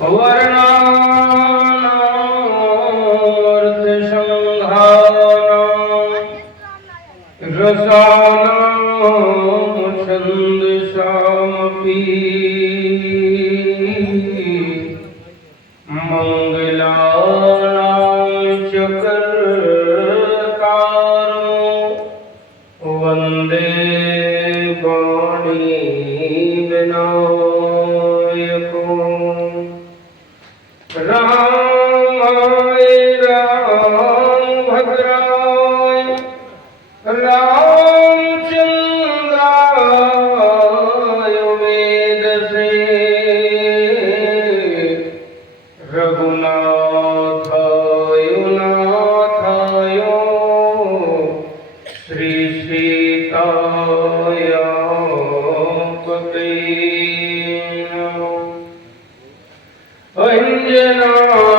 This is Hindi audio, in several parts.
वर्णानामर्थसंघानां रसानां छन्दसामपि मंगलानां च कर्तारं वन्दे वाणी विनायको रामाय रामभद्राय रामचन्द्राय वेदसे रघुनाथाय नाथाय श्रीसीताय पते अंजनानन्दनं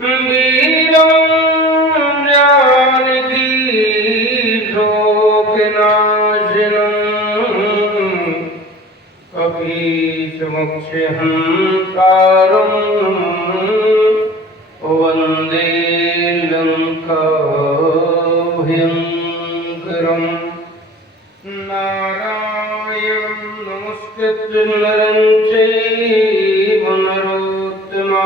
वीरं जानकी शोकनाशनं कपीशमोक्षहंकारं वन्दे लङ्काभयङ्करम् नारायणं नमस्कृत्य नरं चैव नरोत्तमं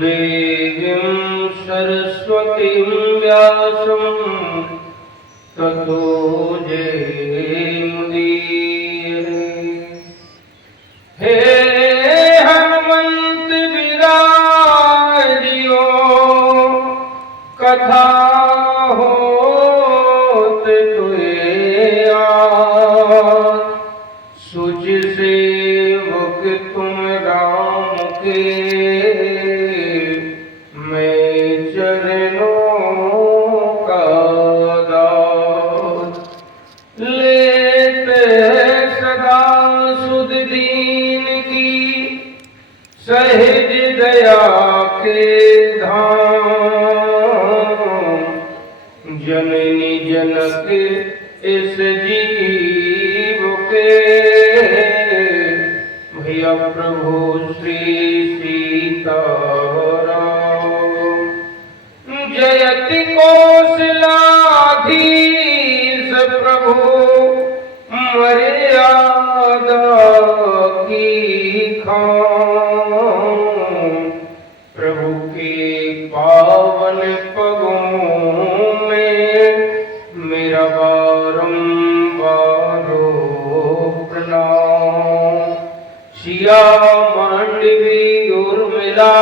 देवीं सरस्वतीं व्यासं ततो जयमुदीरये। हे हनुमंत बिराजियो कथा होत तुए आज, सुच सेवक तुम राम के मैं चरणों का दास। लेते सदा सुध दीन की सहज दया के धाम, जननी जनक इस जीव के भैया प्रभु श्री सीताराम। जयति कौशलाधीश प्रभु मर्यादा की खान, प्रभु के पावन पगों में मेरा बारंबार प्रणाम। सिया मांडवी उर्मिला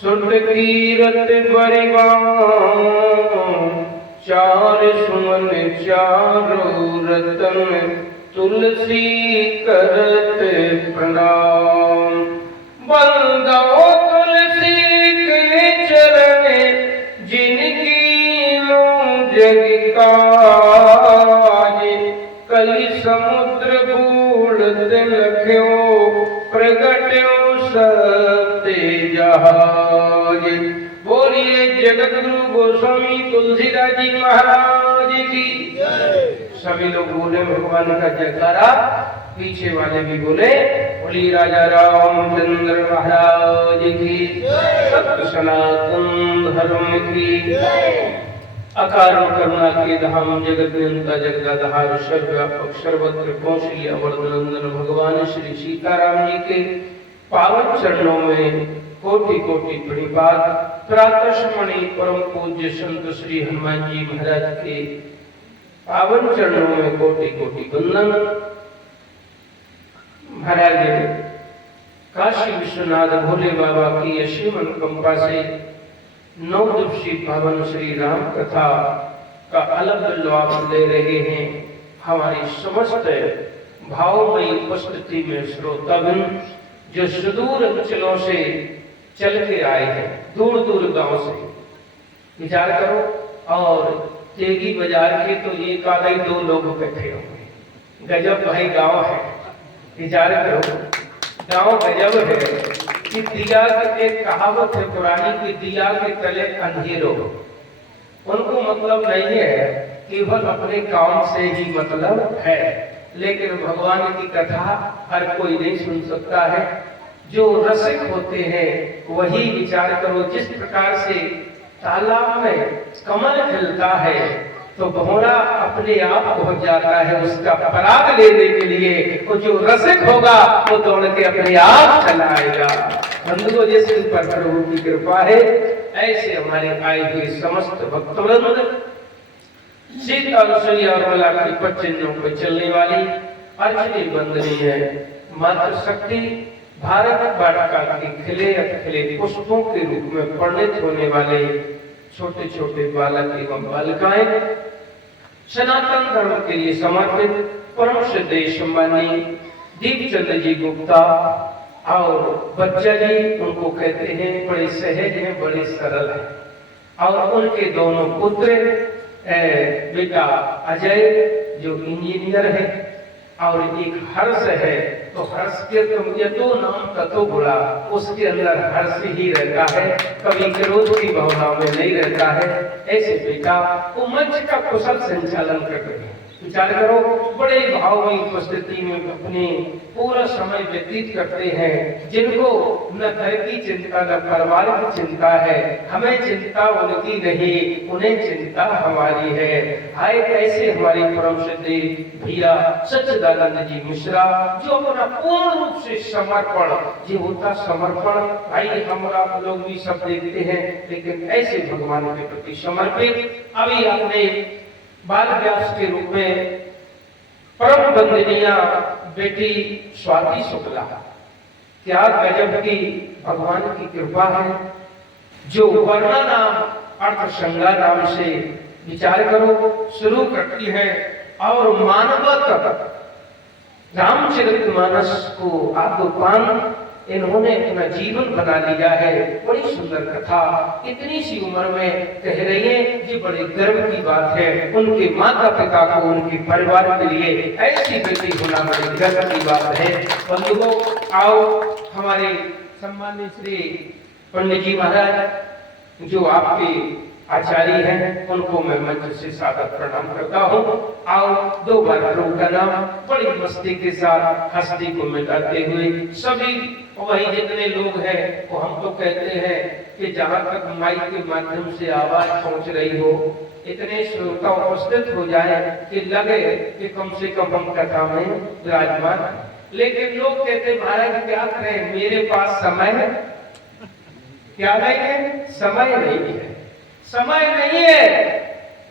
सुट कीरत बरिवान, चार सुमन चारों रतन तुलसी करत प्रणाम। बंदो तुलसी के चरण जिनकी लो जग काज, कलि समुद्र बूढ़त लख्यो प्रगट्यो सत्य जहाज। बोलिए जगत गुरु गोस्वामी तुलसीदास जी महाराज की। सभी लोग बोले भगवान का जयकारा, पीछे वाले भी बोले बोली राजा रामचंद्र महाराज की। सत्य सनातन धर्म की। अकार करुणा के धाम जगत नियंता जगदाधार सर्वव्यापक सर्वत्र कौशल्या वरदनंदन भगवान श्री सीताराम जी के पावन चरणों में कोटि कोटि प्रणिपात। प्रातःमणि परम पूज्य संत श्री हनुमान जी महाराज के पावन चरणों में कोटि कोटि वंदन। महाराज काशी विश्वनाथ भोले बाबा की असीम अनुकंपा से 9 दिवसीय पावन श्री राम कथा का अलग लाभ ले रहे हैं। हमारी समस्त भावमयी उपस्थिति में श्रोतागण जो सुदूर अंचलों से चल के आए हैं, दूर दूर गांव से, विचार करो। और तेगी बाजार के तो एक आधा ही 2 लोग इकट्ठे होंगे। गजब भाई गांव है, विचार करो। गांव गजब है कि दिया की एक कहावत है पुरानी कि दिया के तले अंधेरो। उनको मतलब नहीं है केवल अपने काम से ही मतलब है, लेकिन भगवान की कथा हर कोई नहीं सुन सकता है। जो रसिक होते हैं वही विचार करो। जिस प्रकार से तालाब में कमल खिलता है तो भौरा अपने आप पहुंच जाता है उसका पराग लेने के लिए, तो जो रसिक होगा वो दौड़ के अपने आप चला आएगा। बंधुओं, जिस पर प्रभु की कृपा है ऐसे हमारे आए हुए समस्त भक्तवृंद सीता अनुसुईया और मला की पच्चीनों पर चलने वाली अर्चनी बंदनी है मातृ शक्ति भारत वाटिका के खिले खिले पुष्पों के रूप में परिणित होने वाले छोटे छोटे बालक एवं बालिकाएं सनातन धर्म के लिए समर्पित परम श्रद्धेय सम्मानी दीपचंद्र जी गुप्ता और बच्चा जी, उनको कहते हैं बड़े सहज हैं, बड़े सरल हैं। और उनके दोनों पुत्र बेटा अजय जो इंजीनियर है और एक हर्ष है, तो हर्ष के तुम ये दो नाम का तो बुरा उसके अंदर हर्ष ही रहता है, कभी क्रोध की भावना में नहीं रहता है। ऐसे बेटा वो मंच का कुशल संचालन कर रहे हैं। विचार करो, बड़े भाव में उपस्थिति में अपने पूरा समय व्यतीत करते हैं, जिनको न घर की चिंता न परिवार की चिंता है। हमें चिंता उनकी नहीं, उन्हें चिंता हमारी है। आए ऐसे हमारे परम श्रद्धेय भैया सच्चिदानंद जी मिश्रा जो अपना पूर्ण रूप से समर्पण, जो होता समर्पण, भाई हम आप लोग भी सब देखते हैं, लेकिन ऐसे भगवान के प्रति समर्पित अभी अपने बाल व्यास के रूप में परम वंदनीय बेटी स्वाति शुक्ला, क्या गजब की भगवान की कृपा है। जो वर्णा नाम अर्थ संज्ञा नाम से विचार करो शुरू करती है और मानवत रामचरितमानस को आत्मपान इन्होंने अपना जीवन बना लिया है। बड़ी सुंदर कथा इतनी सी उम्र में कह रही है, ये बड़े गर्व की बात है। उनके माता पिता को, उनके परिवार के लिए ऐसी बेटी होना बड़ी गर्व की बात है। बंधुओं, आओ हमारे सम्मानित श्री पंडित जी महाराज जो आपके आचार्य हैं, उनको मैं मंच से सादर प्रणाम करता हूँ। और दो बार प्रभु का नाम बड़ी मस्ती के साथ हस्ती को मिटाते हुए सभी वही जितने लोग हैं वो हम तो कहते हैं कि जहाँ तक माइक के माध्यम से आवाज पहुँच रही हो इतने श्रोता उपस्थित हो जाए कि लगे कि कम से कम हम कथा में विराजमान। लेकिन लोग कहते महाराज क्या करें, मेरे पास समय है क्या नहीं है, समय नहीं है, समय नहीं है।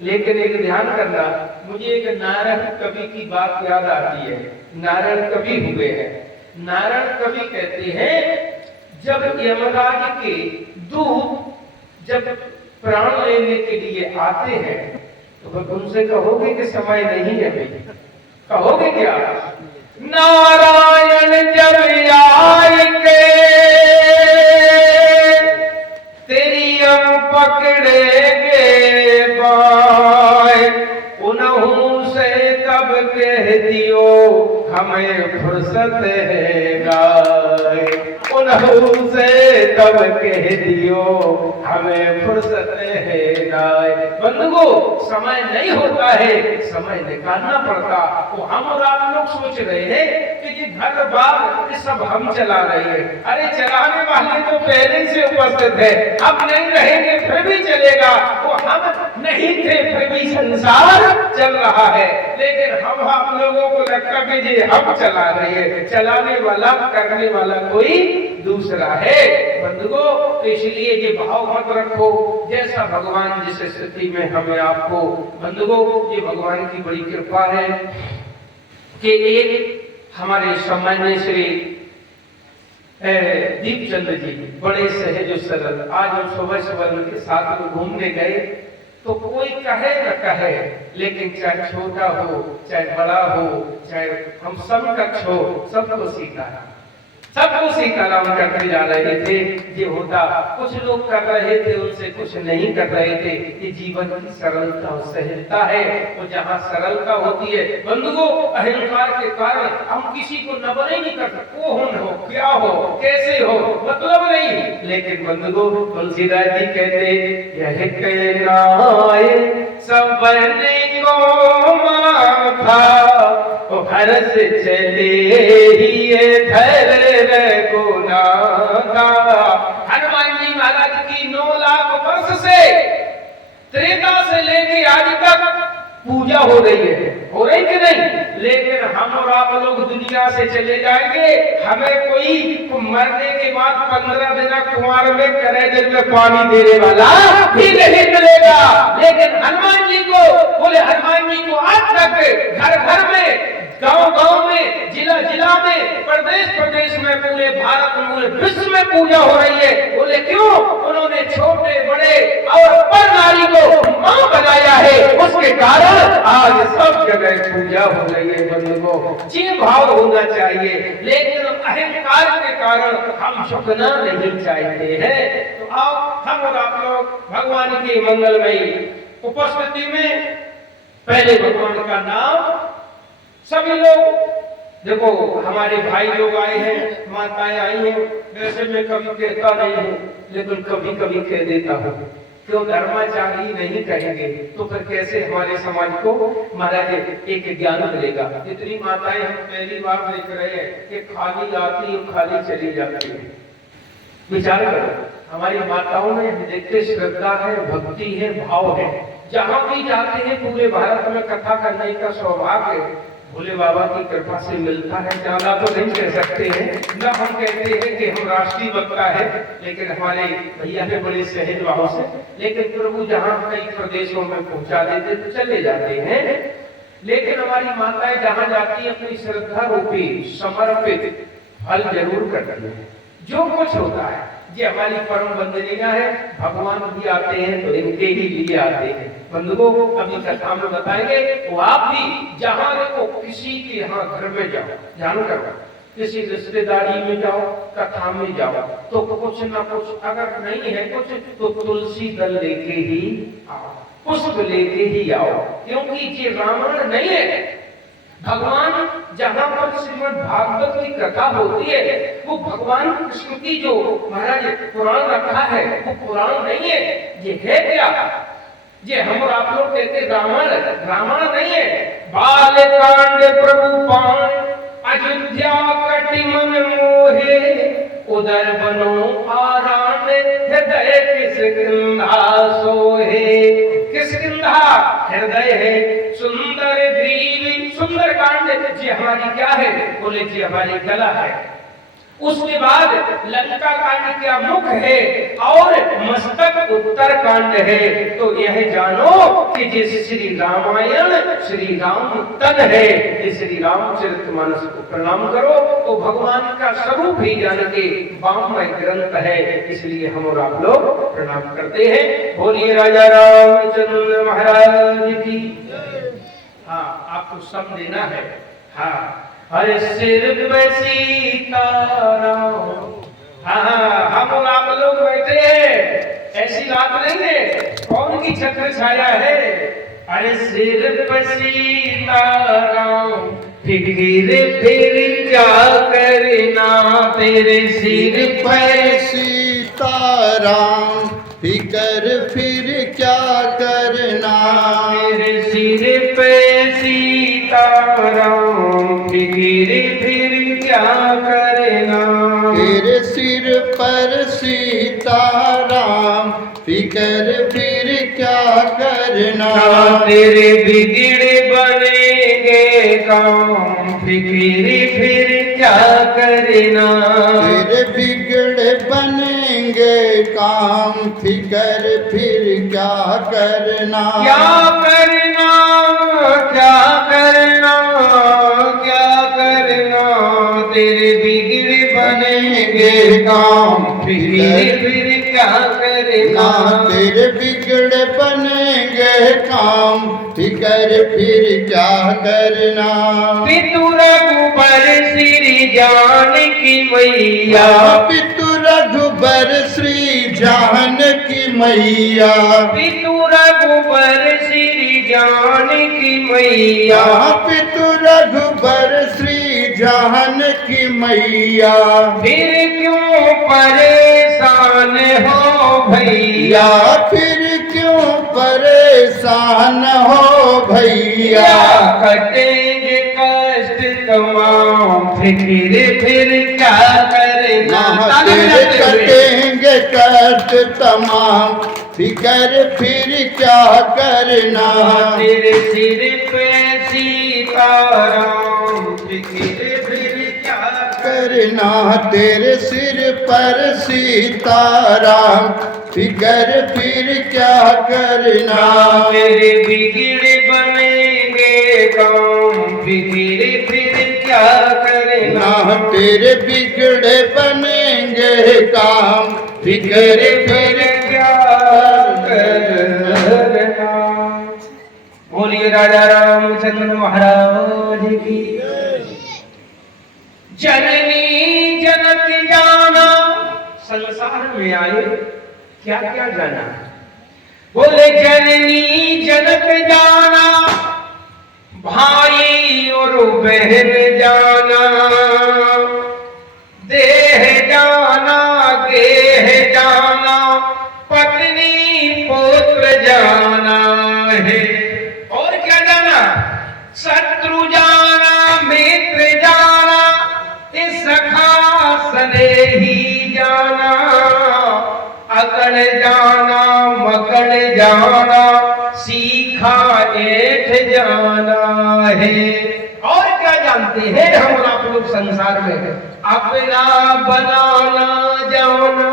लेकिन एक ध्यान करना, मुझे एक नारायण कवि की बात याद आती है। नारायण कवि हुए हैं। नारायण कवि कहते हैं जब यमराज के दूत जब प्राण लेने के लिए आते हैं तो फिर उनसे कहोगे कि समय नहीं है भाई, कहोगे क्या? नारायण जब आए के तेरी हम पकड़ेगे बाय, उन्हों से तब कह दियो हमें फुर्सत है गाय, उन्हों से तब कह दियो हमें फुर्सत है गाय। बंधुओं, समय नहीं होता है, समय निकालना पड़ता। तो हम और आप लोग सोच रहे हैं कि ये घर बार ये सब हम चला रहे हैं। अरे चलाने वाले तो पहले से उपस्थित है, अब नहीं रहेंगे फिर भी चलेगा। वो हम नहीं थे फिर भी संसार चल रहा है, लेकिन हम आप लोगों को लगता है कि हम चला रहे हैं, चलाने वाला करने वाला कोई दूसरा है। बंधुओं, इसलिए ये भाव मत रखो जैसा भगवान जिस स्थिति में हमें आपको। बंधुओं, ये भगवान की बड़ी कृपा है कि एक हमारे सम्माननीय श्री दीपचंद्र जी बड़े सहज सरल, आज हम सुबह सुबह उनके साथ में घूमने गए तो कोई कहे न कहे, लेकिन चाहे छोटा हो चाहे बड़ा हो चाहे हम सब कक्ष हो, सबको सीताराम करते जा रहे थे। ये होता कुछ लोग कर रहे थे, उनसे कुछ नहीं कर रहे थे। ये जीवन की सरलता और सहजता है। और जहाँ सरलता होती है बंधुओं, अहंकार के कारण हम किसी को नबरे नहीं कर सकते। कौन हो, क्या हो, कैसे हो, मतलब नहीं। लेकिन बंधुओं, तुलसीदास जी कहते यह कहना सबने को माथा हरस चले ही धैर्य रघुनाथा। हनुमान जी महाराज की 9 लाख वर्ष से त्रेता से लेके आज तक पूजा हो रही है, हो रही कि नहीं? लेकिन हम और आप लोग दुनिया से चले जाएंगे, हमें कोई मरने के बाद 15 दिन कुंवार में करेजे में पानी देने वाला भी नहीं मिलेगा। लेकिन हनुमान जी को, बोले हनुमान जी को आज तक घर घर में, गांव गांव में, जिला जिला में, प्रदेश प्रदेश में, पूरे भारत में, पूरे विश्व में पूजा हो रही है। बोले क्यों? उन्होंने छोटे बड़े और पर नारी को मां बनाया है, उसके कारण आज सब जगह पूजा हो रही है। बंधुओं, जी भाव होना चाहिए, लेकिन अहंकार के कारण हम झुकना नहीं चाहते हैं। तो आओ हम और आप लोग भगवान की मंगलमयी उपस्थिति में पहले भगवान का नाम सभी लोग, देखो हमारे भाई लोग आए हैं, माताएं आई हैं, वैसे मैं कभी कहता नहीं हूँ, लेकिन कभी कभी कह देता हूँ। क्यों? धर्माचारी नहीं कहेंगे तो फिर कैसे हमारे समाज को महाराज एक ज्ञान मिलेगा? इतनी माताएं हम पहली बार देख रहे हैं कि खाली आती और खाली चली जाती है। विचार करो, हमारी माताओं में देखते श्रद्धा है, भक्ति है, भाव है। जहां भी जाते हैं पूरे भारत में कथा करने का सौभाग्य भोले बाबा की कृपा से मिलता है। ज्यादा तो नहीं कह सकते हैं, न हम कहते हैं कि हम राष्ट्रीय वक्ता है, लेकिन हमारे भैया ने बड़े सहज भाव से, लेकिन प्रभु जहां कई प्रदेशों में पहुंचा देते तो चले जाते हैं। लेकिन हमारी माताएं जहां जाती है अपनी श्रद्धा रूपी समर्पित फल जरूर करती है। जो कुछ होता है ये हमारी परम वंदनीय है। भगवान भी आते हैं तो इनके ही लिए आते हैं। बंधुओं, अभी कथा में बताएंगे, वो आप भी जहां देखो किसी के यहाँ घर में जाओ, ध्यान करो, किसी रिश्तेदारी में जाओ, कथा में जाओ, तो कुछ ना कुछ अगर नहीं है कुछ तो तुलसी दल लेके ही आओ, पुष्प लेके ही आओ, क्योंकि ये रावण नहीं है। भगवान जहां पर श्रीमद् भागवत की कथा होती है वो भगवान कृष्ण की जो महाराज पुराण रखा है वो पुराण नहीं है। ये है क्या? ये हम और आप लोग कहते रावण, रावण नहीं है। बाल कांड प्रभु पाण अयोध्या कटि मन मोहे, उदर बनो आरान हृदय किसकिंधा सोहे। किसकिंधा हृदय है, सुंदर ग्रीव, सुंदर कांड जी हमारी क्या है? बोले जी हमारी गला है। उसके बाद लंका कांड क्या मुख है और मस्तक उत्तर कांड है। तो यह जानो कि जिस श्री रामायण श्री राम तन है, इस श्री रामचरितमानस को प्रणाम करो तो भगवान का स्वरूप ही जान के वाङ्मय ग्रंथ है, इसलिए हम और आप लोग प्रणाम करते हैं। बोलिए राजा रामचंद्र महाराज की। हाँ, आपको सब देना है। हाँ, हर सिर पे सीताराम। हाँ, हम और आप लोग बैठे हैं, ऐसी बात नहीं है। कौन की छत्र छाया है? अरे सिर पे सीताराम, फिक्र फिर क्या करना, तेरे सिर पे सीताराम, फिक्र फिर क्या करना, तेरे सिर पे सीताराम, फिक्र फिर क्या करना, तेरे सिर पर सीताराम, फिक्र फिर क्या करना, तेरे बिगड़े बनेंगे काम, फिक्र फिर क्या करना, तेरे बिगड़े बनेंगे काम, फिक्र फिर क्या करना, क्या करना, क्या करना, क्या करना, तेरे बिगड़े बनेंगे काम, फिक्र फिर क्या करना, तेरे बिगड़े बनेंगे काम, फिक्र फिर क्या करना, पितु रघुबर श्री जानकी मैया, पितु रघुबर श्री जानकी मैया, पितु रघुबर श्री जानकी मैया, पितु रघुबर श्री जानकी मैया, फिर क्यों परेशान हो भैया, फिर क्यों परेशान हो भैया, कटेंगे फिक्र फिर क्या करना। तेरे कटेंगे कष्ट तमाम, फिक्र फिर क्या करना। तेरे सिर पे सीताराम, फिक्र फिर क्या करना। तेरे सिर पर सीताराम, फिक्र फिर क्या करना। मेरे बिगड़े बनेंगे काम, फिक्र फिर क्या करना। तेरे बिगड़े बनेंगे काम, फिक्र फिर क्या करना। बोलिए राजा रामचंद्र महाराज की। जननी जनक जाना, संसार में आए क्या क्या जाना। बोले जननी जनक जाना, भाई और बहन जाना, देह जाना गेह जाना, पत्नी पुत्र जाना है। और क्या जाना। शत्रु जाना मित्र जाना, सखा स्नेही जाना, अकड़ जाना मकड़ जाना, सीखा ऐठ जाना है। और क्या जानते हैं हम और आप लोग संसार में। अपना बनाना जाना,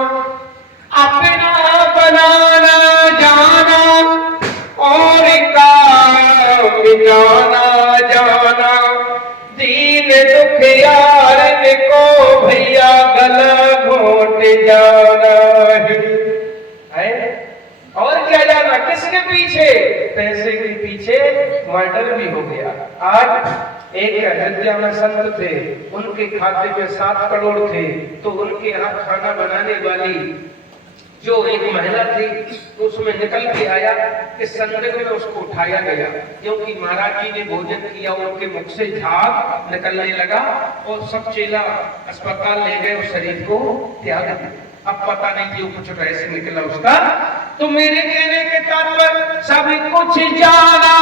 अपना बनाना जाना, और काम मिटाना जाना, दीन दुखियार को भैया गला घोट जाना है। और क्या जाना। किसके पीछे। पैसे के पीछे मर्डर भी हो गया। आज एक अयोध्या में संत थे, उनके खाते में 7 करोड़ थे, तो उनके यहाँ खाना बनाने वाली जो एक महिला थी, उसमें निकल के आया कि संदिग्ध में उसको उठाया गया, क्योंकि महाराज जी ने भोजन किया, उनके मुख से झाग निकलने लगा और सब चेला अस्पताल ले गए, उस शरीर को त्याग दिया। अब पता नहीं क्यों कुछ रहस्य निकला उसका। तो मेरे कहने के तात्पर्य सब कुछ जाना,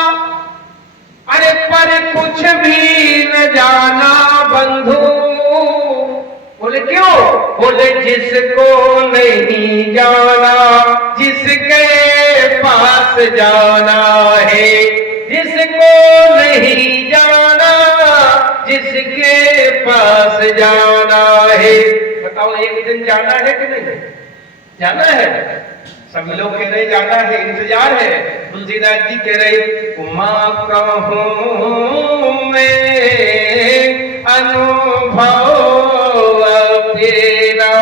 अरे पर कुछ भी न जाना बंधु। बोले क्यों। बोले जिसको नहीं जाना, जिसके पास जाना है। जिसको नहीं जाना, जिसके पास जाना है। बताओ एक दिन जाना है कि नहीं जाना है। सभी लोग कह रहे जाना है, इंतजार है। तुलसीदास जी कह रहे उमा कहूं मैं अनुभव तेरा,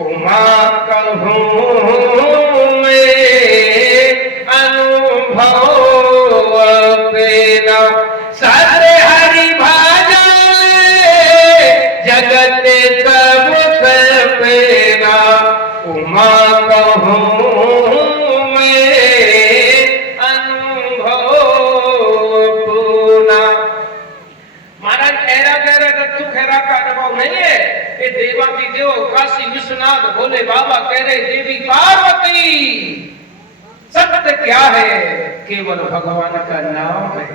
उमा कहूं मैं अनुभव तेरा। सारे हरि भाजन जगत सब पेरा, उमा कहूं मैं अनुभव पूना। महाराज खैरा खैरा दत्तू खैरा का अनुभव नहीं है। ये देवा की देव काशी विश्वनाथ भोले बाबा कह रहे देवी पार्वती सत्य क्या है। केवल भगवान का नाम है।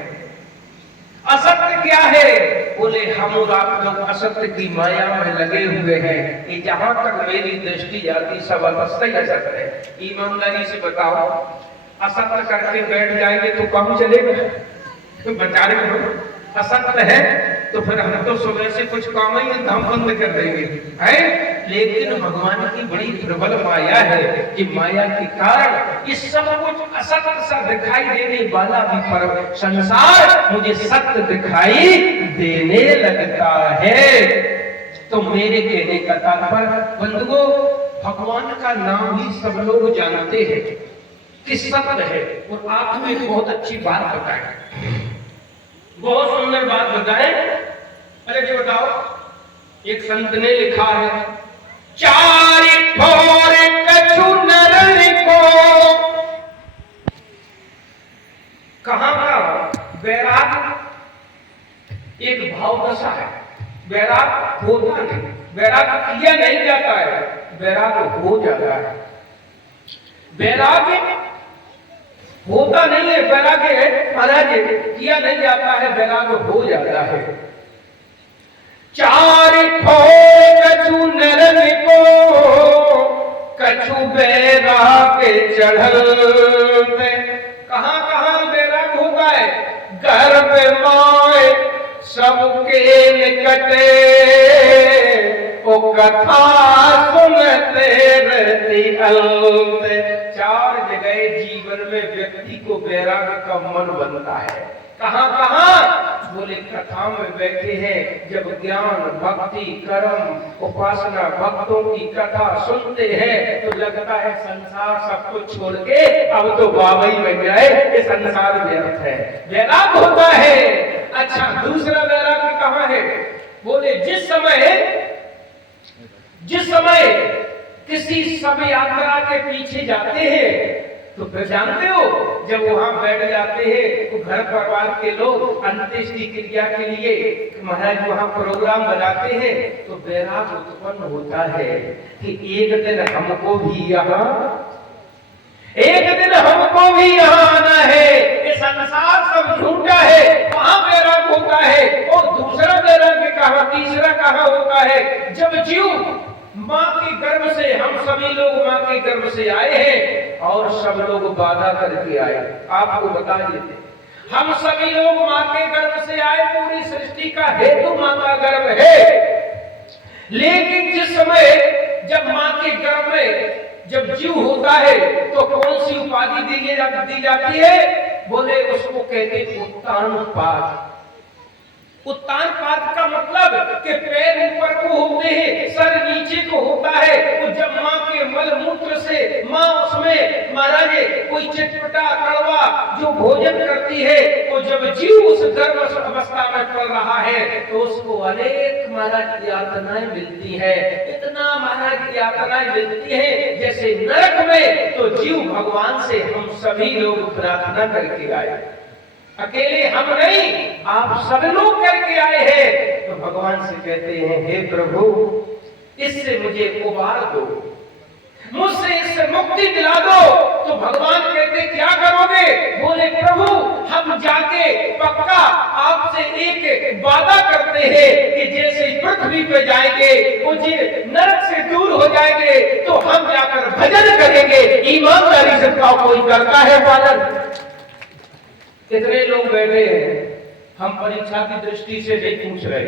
असत्य क्या है। बोले हम और आप लोग असत्य की माया में लगे हुए हैं। ये जहां तक मेरी दृष्टि जाती सब अवस्था ही असत्य है। ईमानदारी से बताओ, असत्य करके बैठ जाएंगे तो कहाँ चलेगा। बेचारे असत्य है तो फिर हम तो सुबह से कुछ काम ही हम बंद कर देंगे है। लेकिन भगवान की बड़ी प्रबल माया है कि माया के कारण इस सब कुछ असत्य सा दिखाई देने वाला भी पर संसार मुझे सत्य दिखाई देने लगता है। तो मेरे कहने का तात्पर्य बंधुओं, भगवान का नाम ही सब लोग जानते हैं कि सत्य है। और आपने एक बहुत अच्छी बात बताई, बहुत सुंदर बात बताए। अरे जी बताओ, एक संत ने लिखा है चार ठोर कछु नर को। कहां का वैराग एक भाव दशा है। वैराग होता नहीं, वैराग किया नहीं जाता है, वैराग हो जाता है। वैराग होता नहीं है, वैराग है महाराज किया नहीं जाता है, वैराग हो जाता है। चढ़लते। कहाँ कहाँ बैराग होता है? घर पे माए सबके निकटे, ओ कथा सुनते रहती अलते। चार जगह जीवन में व्यक्ति को बैराग का मन बनता है। कहाँ कहाँ? बोले कथा में बैठे हैं, जब ज्ञान भक्ति कर्म उपासना भक्तों की कथा सुनते हैं तो लगता है संसार सब कुछ छोड़ के अब तो बाबा ही बन जाए, ये संसार व्यर्थ है। वैराग होता है। अच्छा, दूसरा वैराग्य कहाँ है? बोले जिस समय किसी सब यात्रा के पीछे जाते हैं तो फिर जानते हो, जब वहां बैठ जाते हैं तो घर परिवार के लोग अंत्येष्टि क्रिया के लिए महाराज वहां प्रोग्राम बनाते हैं तो वैराग उत्पन्न होता है कि एक दिन हमको भी यहाँ आना है, ये संसार सब झूठा है, वहां वैराग होता है। और दूसरा वैराग्य कहाँ, तीसरा कहाँ होता है? जब जीव माँ के गर्भ से, हम सभी लोग माँ के गर्भ से आए हैं और सब लोग बाधा करके आए। आपको बता देते, हम सभी लोग माँ के गर्भ से आए, पूरी सृष्टि का हेतु माँ का गर्भ है। लेकिन जिस समय जब माँ के गर्भ में जब जीव होता है तो कौन सी उपाधि दी जाती है? बोले उसको कहते उत्तानपाद। उत्तानपाद का मतलब कि पैर ऊपर को होते हैं, सर नीचे को होता है। तो जब माँ के मल मूत्र से माँ उसमें महाराज कोई चटपटा कड़वा जो भोजन करती है, तो जब जीव उस गर्भ अवस्था में पड़ रहा है तो उसको अनेक महाराज यातनाएं मिलती है। इतना महाराज यातनाएं मिलती है जैसे नरक में। तो जीव भगवान से हम सभी लोग प्रार्थना करके आए, अकेले हम नहीं, आप सब लोग करके आए हैं। तो भगवान से कहते हैं, हे प्रभु इससे मुझे उबार दो, मुझसे इससे मुक्ति दिला दो। तो भगवान कहते क्या करोगे? बोले प्रभु हम जाके पक्का आपसे एक वादा करते हैं कि जैसे पृथ्वी पे जाएंगे, मुझे नरक से दूर हो जाएंगे तो हम जाकर भजन करेंगे। ईमानदारी से कोई करता है पालन? कितने लोग बैठे हैं, हम परीक्षा की दृष्टि से नहीं पूछ रहे।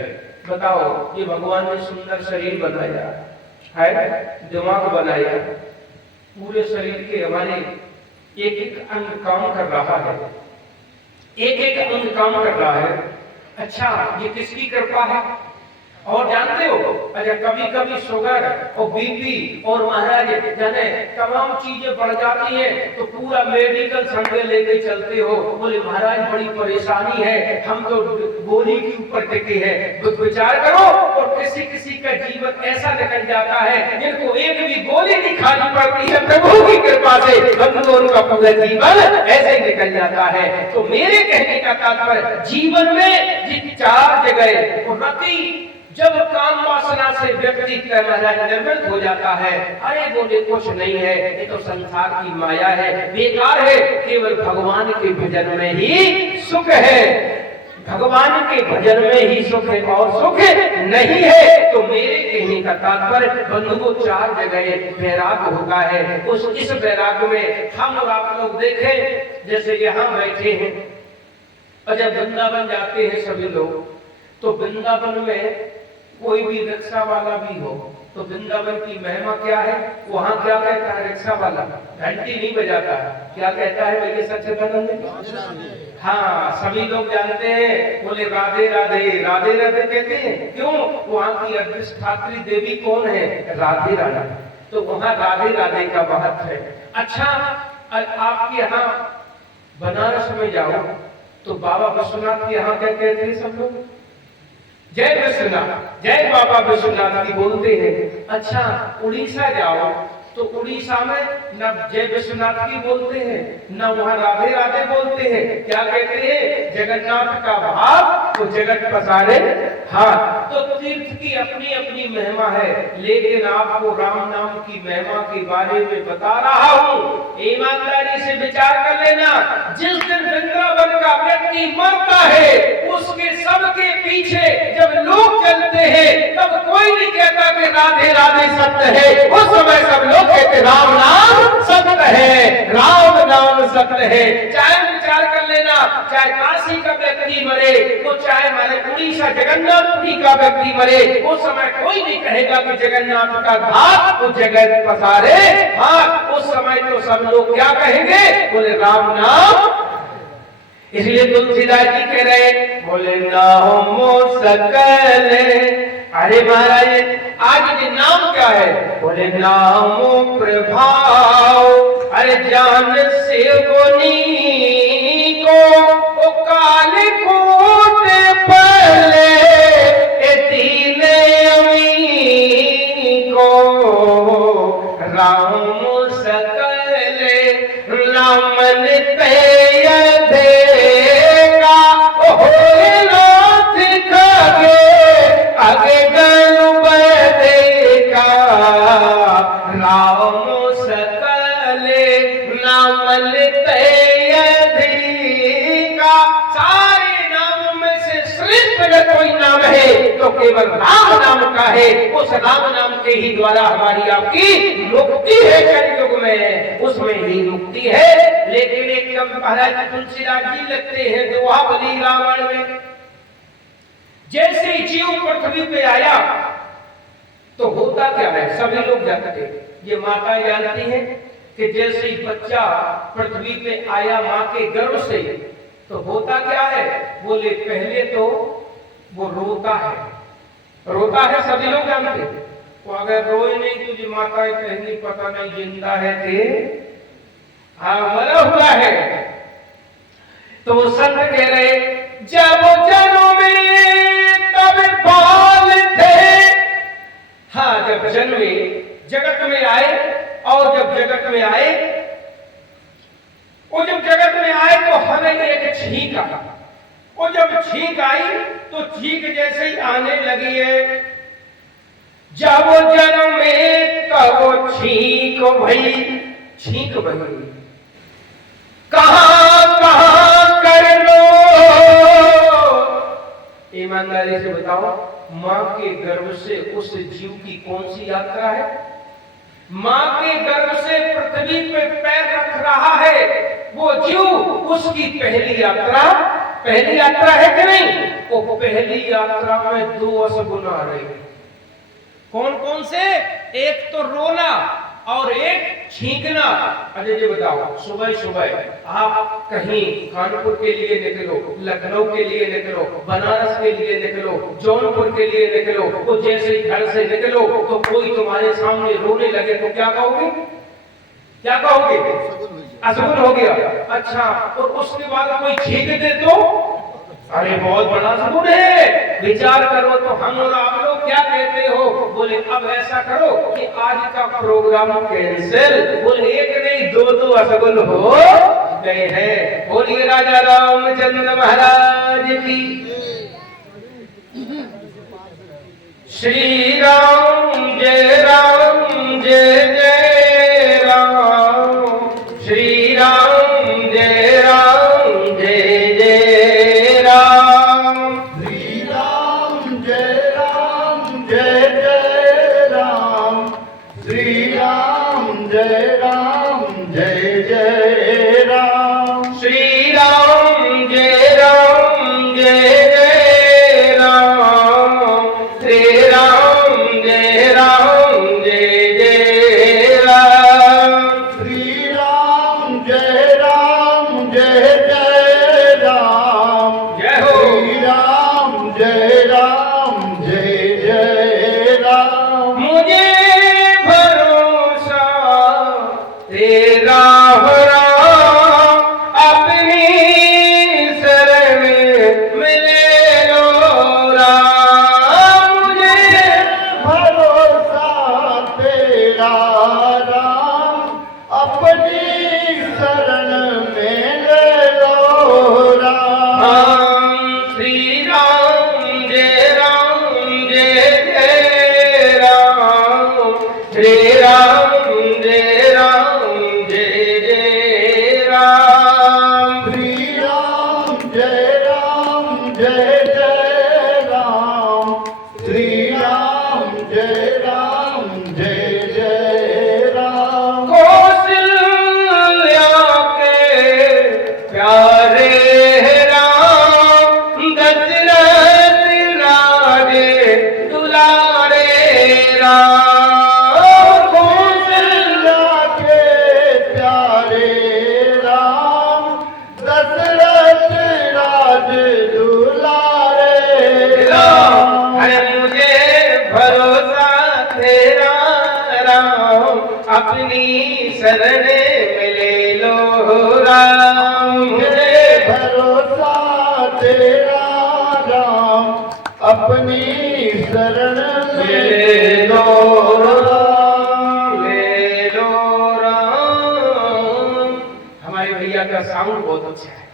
बताओ, ये भगवान ने सुंदर शरीर बनाया है, दिमाग बनाया, पूरे शरीर के हमारे एक एक अंग काम कर रहा है, एक एक अंग काम कर रहा है। अच्छा, ये किसकी कृपा है? और जानते हो, अच्छा कभी कभी शुगर और बीपी और महाराज जाने तमाम चीजें बढ़ जाती हैं तो पूरा मेडिकल संगे लेके चलते हो। बोले महाराज बड़ी परेशानी है, हम तो गोली के ऊपर टिके हैं। तो विचार करो, और किसी किसी का जीवन ऐसा निकल जाता है जिनको एक भी गोली नहीं खानी पड़ती है, प्रभु की कृपा से उनका पूरा जीवन ऐसे ही निकल जाता है। तो मेरे कहने का तात्पर्य, जीवन में जिन चार जगह उन्नति, जब काम वासना से व्यक्ति निर्मित हो जाता है, अरे बोले कुछ नहीं है, ये तो संसार की माया है, बेकार है, केवल भगवान के भजन में ही सुख है, भगवान के भजन में ही सुख है और सुख नहीं है। तो मेरे कहने का तात्पर्य बंधुओं, चार जगह वैराग होता है। इस वैराग में हम और आप लोग देखें, जैसे यहाँ बैठे हैं और जब वृंदावन जाते हैं सभी लोग, तो वृंदावन में कोई भी रिक्शा वाला भी हो तो वृंदावन की महिमा क्या है? वहां क्या कहता है रिक्शा वाला? घंटी नहीं बजाता है, क्या कहता है भैया सच्चिदानंद? हाँ, सभी लोग जानते हैं, बोले राधे राधे राधे राधे कहते हैं। क्यों? वहां की अधिष्ठात्री देवी कौन है? राधे राधे। तो वहां राधे राधे का महत्व है। अच्छा, आपके यहाँ बनारस में जाओ तो बाबा विश्वनाथ के यहाँ क्या कहते हैं सब लोग? जय विश्वनाथ, जय बाबा विश्वनाथ की बोलते हैं। अच्छा, उड़ीसा जाओ तो उड़ीसा में न जय विश्वनाथ की बोलते हैं, न वहां राधे राधे बोलते हैं। क्या कहते हैं? जगन्नाथ का भाव तो जगत पसारे हाथ। तो तीर्थ की अपनी अपनी महिमा है, लेकिन आपको राम नाम की महिमा के बारे में बता रहा हूँ। ईमानदारी से विचार कर लेना, जिस दिन वृंदावन का व्यक्ति मरता है, उसके सबके पीछे जब लोग चलते हैं तब कोई नहीं कहता कि राधे राधे सत्य है। उस समय सब लोग कहते राम नाम सत्य है, राम नाम सत्य है। चाहे विचार कर लेना, चाहे काशी का व्यक्ति मरे, तो चाहे हमारे उड़ीसा जगन्नाथपुरी का व्यक्ति मरे, उस समय कोई नहीं कहेगा कि जगन्नाथ का घाट उस जगह पसारे। हाँ, उस समय तो सब लोग क्या कहेंगे? बोले राम नाम। इसलिए तुलसीदास जी कह रहे, बोले नामो सकल। अरे महाराज, आज ये नाम क्या है? बोले नामो प्रभाव। अरे जान से गोनी को ओ काल कोट पहले तीने अमी को राम सकल रामन तेय देगा ओ नाथ खगे आगे गनु बदेगा राम सकल नामन तेय देगा। सारे नामों में से श्रेष्ठ अगर कोई नाम है तो केवल राम नाम का है। उस राम नाम के ही द्वारा हमारी आपकी मुक्ति है, कलयुग में उसमें ही मुक्ति है। लेकिन एक महाराज तुलसीदास जी लगते हैं दोहा बली रावण में, जैसे जीव पृथ्वी पे आया तो होता क्या है? सभी लोग जानते हैं, ये माताएं जानती हैं कि जैसे ही बच्चा पृथ्वी पे आया माँ के गर्भ से तो होता क्या है? बोले पहले तो वो रोता है, रोता है, सभी लोग जानते हैं। तो अगर रोए नहीं तुझे माताएं कहेंगी पता नहीं जिंदा है कि हाँ मरा हुआ है। तो वो संत कह रहे, जब जन्मे तब बाल थे। हाँ, जब जन्मे जगत में आए, और जब जगत में आए, वो जब जगत में आए तो हमें एक छींक आ। वो जब छींक आई तो छींक जैसे ही आने लगी है, जब जन्मे तब छींक भई, छींक भई कहां कहां कर लो। ईमानदारी से बताओ, मां के गर्भ से उस जीव की कौन सी यात्रा है? मां के गर्भ से पृथ्वी पे पैर रख रहा है वो जीव, उसकी पहली यात्रा, पहली यात्रा है कि नहीं? वो पहली यात्रा में दो असगुन आ रहे हैं। कौन कौन से? एक तो रोना और एक छींकना। अजय जी बताओ, सुबह सुबह आप कहीं कानपुर के लिए निकलो, लखनऊ के लिए निकलो, बनारस के लिए निकलो, जौनपुर के लिए निकलो, तो जैसे ही घर से निकलो तो कोई तुम्हारे सामने रोने लगे तो क्या कहोगे? क्या कहोगे? असगुन हो गया। अच्छा, और उसके बाद कोई छींक दे तो अरे बहुत बड़ा सगुन है। विचार करो तो हम और आप लोग क्या कहते हो? बोले अब ऐसा करो कि आज का प्रोग्राम कैंसिल। बोले एक नहीं दो दो असगुन हो गए हैं। बोलिए राजा रामचंद्र महाराज की। श्री राम जय राम जय जय राम, श्री राम जय राम जय जय राम, श्री राम जय राम जय जय राम, श्री राम जय राम जय जय राम, श्री राम जय राम जय जय राम, श्री राम दुलारे राम, कौशल्या के प्यारे राम, दशरथ राज दुलारे राम। है मुझे भरोसा तेरा राम, अपनी शरण में ले लो राम। मुझे भरोसा तेरा राम, अपनी शरण में ले लो राम। ले लो राम। हमारे भैया का साउंड बहुत अच्छा है,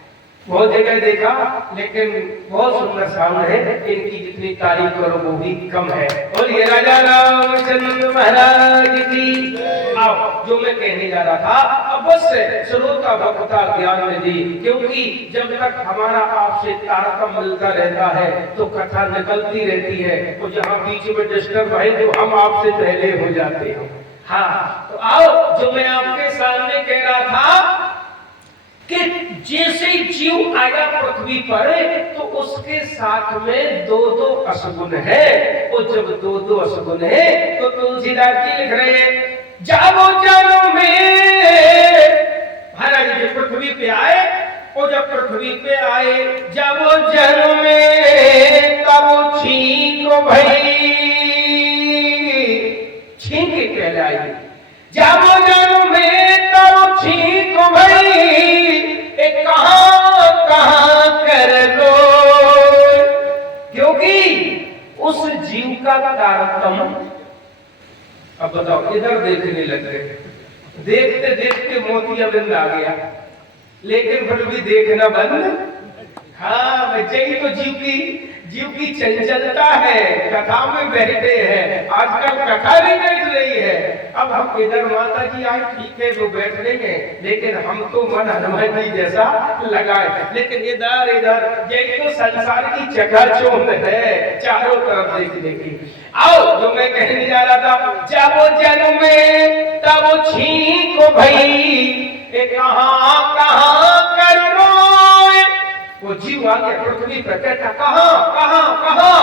बहुत जगह देखा, लेकिन बहुत सुंदर साउंड है। इनकी जितनी तारीफ करो वो भी कम है। और ये राजा रामचंद्र महाराज की। आओ, जो मैं कहने जा रहा था, अवश्य श्रोता भक्ता ज्ञान में दी, क्योंकि जब तक हमारा आपसे तारतम्य मिलता रहता है तो कथा निकलती रहती है। तो जहाँ बीच में डिस्टर्ब है तो हम आपसे पहले हो जाते हैं। हाँ, तो आओ, जो मैं आपके सामने कह रहा था कि जैसे जीव आया पृथ्वी पर तो उसके साथ में दो दो असगुण है। और जब दो दो असगुण है तो तुलसीदास जी लिख रहे हैं, जाओ जन्म में महाराज जी पृथ्वी पे आए, और जब पृथ्वी पे आए जाओ जन्म में तब छींको भई, छींके कहलाई। जाओ जन्म में तब छींको भई, कहां कहां कर लो, क्योंकि उस जीव का तारतम्य। अब बताओ, इधर देखने लग गए, देखते देखते मोतियाबिंद आ गया, लेकिन फिर भी देखना बंद। हाँ, यही तो जीव की चंचलता है। कथा में बैठे हैं, आजकल कथा भी बैठ रही है। अब हम इधर माता जी आए, ठीक है वो बैठ रही है, लेकिन हम तो मन हनुमान जी जैसा लगाए। लेकिन इधर यही तो संसार की चकाचौंध है, चारों तरफ देखने की। आओ, जो मैं कहने जा रहा था, जब जन्म में तब छींको भई, कहां कहां कर रोए। वो जीव आ गया पृथ्वी पर, कहता कहां कहां कहां,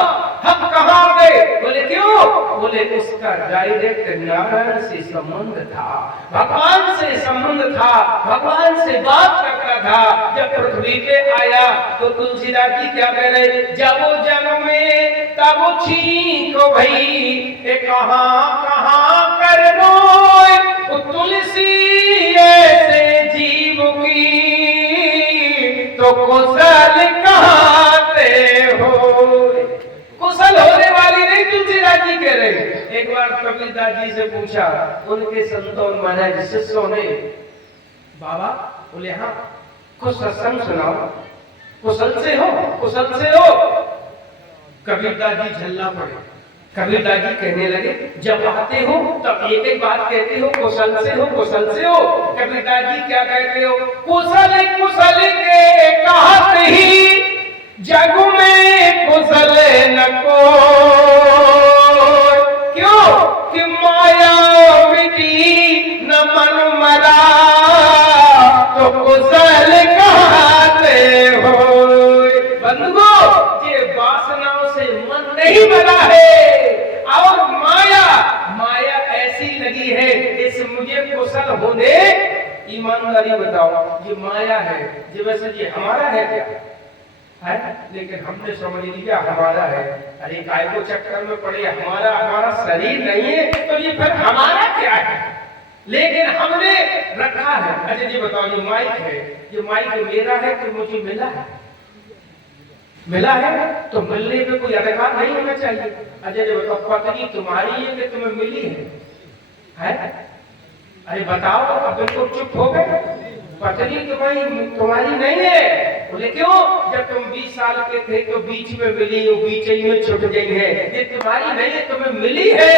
हम कहां गए। बोले क्यों? बोले उसका डायरेक्ट नारायण से संबंध था, भगवान से संबंध था, भगवान से बात करता था। जब पृथ्वी पे आया तो तुलसीदास जी क्या कह रहे, जब जन्म में तब छींको भई, कहां कहां कर रोए। तुलसी ऐसे जीव की तो कुशल कहते हो। कुशल होने वाली नहीं तुलसीदास जी कह रहे। एक बार कबीरदास जी से पूछा उनके संतों महाराज शिष्यों ने, बाबा, बोले हाँ, कुछ सत्संग सुनाओ, कुशल से हो, कुशल से हो। कबीरदास जी झल्ला पड़े। कबीरदास जी कहने लगे, जब आते हो तब एक एक बात कहते हो, कुशल से हो, कुशल से हो। कबीरदास जी क्या कहते हो, कुशल कुशल के कहत ही जग में कुशल न को। क्यों? कि माया मिटी न मन मरा, तो कुशल कहते हो। बंधुओं, ये वासनाओं से मन नहीं बना है, और माया ऐसी लगी है। इस मुझे कुशल होने, ईमानदारी बताओ, ये माया है। ये वैसे ये हमारा है क्या है? लेकिन हमने समझ लिया हमारा है। अरे काय को चक्कर में पड़े, हमारा शरीर नहीं है तो ये फिर हमारा क्या है? लेकिन हमने रखा है। अच्छा जी बताओ, ये माइक है, ये माइक मेरा है कि मुझे मिला है? मिला है तो मिलने पे कोई अधिकार नहीं होना चाहिए। अजय जी बताओ, पत्नी तुम्हारी है कि तुम्हें मिली है? अरे बताओ, अब तुम चुप हो गए। पत्नी तुम्हारी नहीं है। बोले क्यों? जब तुम 20 साल के थे तो बीच में मिली, बीच में छूट गई है। ये तुम्हारी नहीं है, तुम्हें मिली है।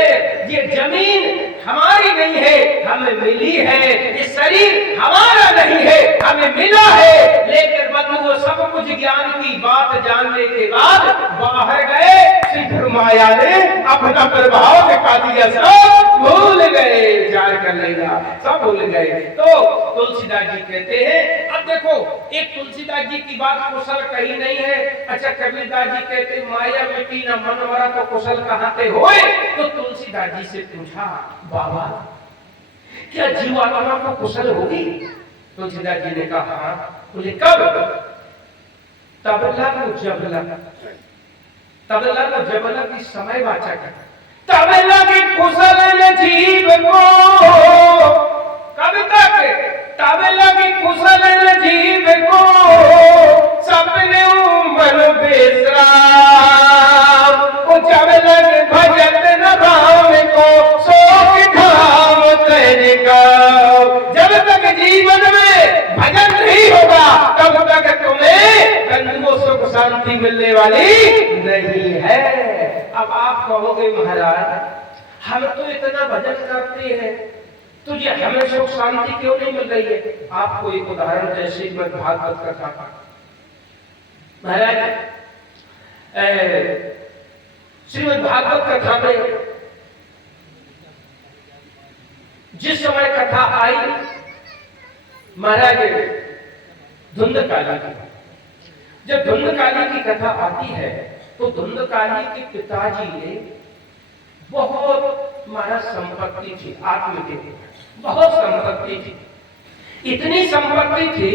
ये जमीन हमारी नहीं है, हमें मिली है। ये शरीर हमारा नहीं है, हमें मिला है। लेकिन बंधु, वो सब कुछ ज्ञान की बात जानने के बाद बाहर गए श्री धर्माया ने अपना प्रभाव दिखा दिया, सब भूल गए, विचार कर लेगा, सब भूल गए। तो तुलसीदास जी कहते हैं, अब देखो एक तुलसीदास जी की बात कुशल कही नहीं है। अच्छा कबीरदास जी कहते माया मिटी न मन मरा तो कुशल कहाँ ते होए। तो तुलसीदास जी से पूछा, बाबा क्या जीवात्मा को कुशल होगी? तुलसीदास जी ने कहा हाँ। बोले कब? तबला को जबला, तबला को जबला की समय वाचक है। तबला के कुशल जीव को, कब तक तबला की कुशल जीव को सपने मन बेसरा, वो जबला के भजत न भाव को शोक धाम तेरे का। जब तक जीवन में भजन नहीं होगा तब तक तुम्हें गंदो सुख शांति मिलने वाली नहीं है। अब आप कहोगे महाराज हम तो इतना भजन करते हैं, तुझे हमें सुख शांति क्यों नहीं मिल रही है? आपको एक उदाहरण जैसे श्रीमद् भागवत कथा का। महाराज श्रीमद् भागवत कथा में जिस समय कथा आई महाराज धुंधकाली की, जब धुंधकाली की कथा आती है तो धुंधकाली के पिताजी ने बहुत महाराज संपत्ति थी, आत्मदेव बहुत संपत्ति थी, इतनी संपत्ति थी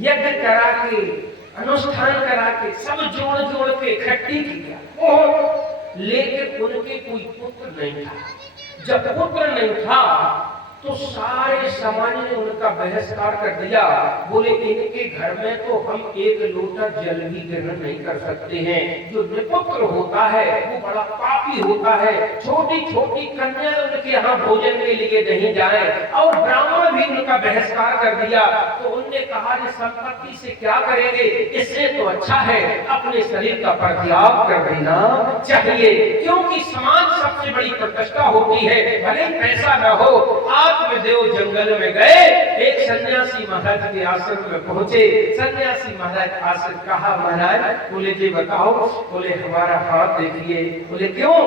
यज्ञ करा के अनुष्ठान करा के सब जोड़ जोड़ के इकट्ठी किया और लेकिन उनके कोई पुत्र नहीं था। जब पुत्र नहीं था तो सारे समाज ने उनका बहिष्कार कर दिया। बोले इनके घर में तो हम एक लोटा जल भी ग्रहण नहीं कर सकते हैं। जो निपुत्र होता है वो बड़ा पापी होता है। छोटी छोटी कन्या उनके यहाँ भोजन के लिए नहीं जाए और ब्राह्मण भी उनका बहिष्कार कर दिया। तो उनने कहा कि संपत्ति से क्या करेंगे, इससे तो अच्छा है अपने शरीर का परित्याग कर देना चाहिए, क्योंकि समाज सबसे बड़ी प्रतिष्ठा होती है, भले पैसा न हो। आत्मदेव जंगल में गए, एक सन्यासी महाराज के आश्रम में पहुंचे। सन्यासी महाराज आश्रम कहा महाराज, बोले जी बताओ। बोले हमारा हाथ देखिए। बोले क्यों?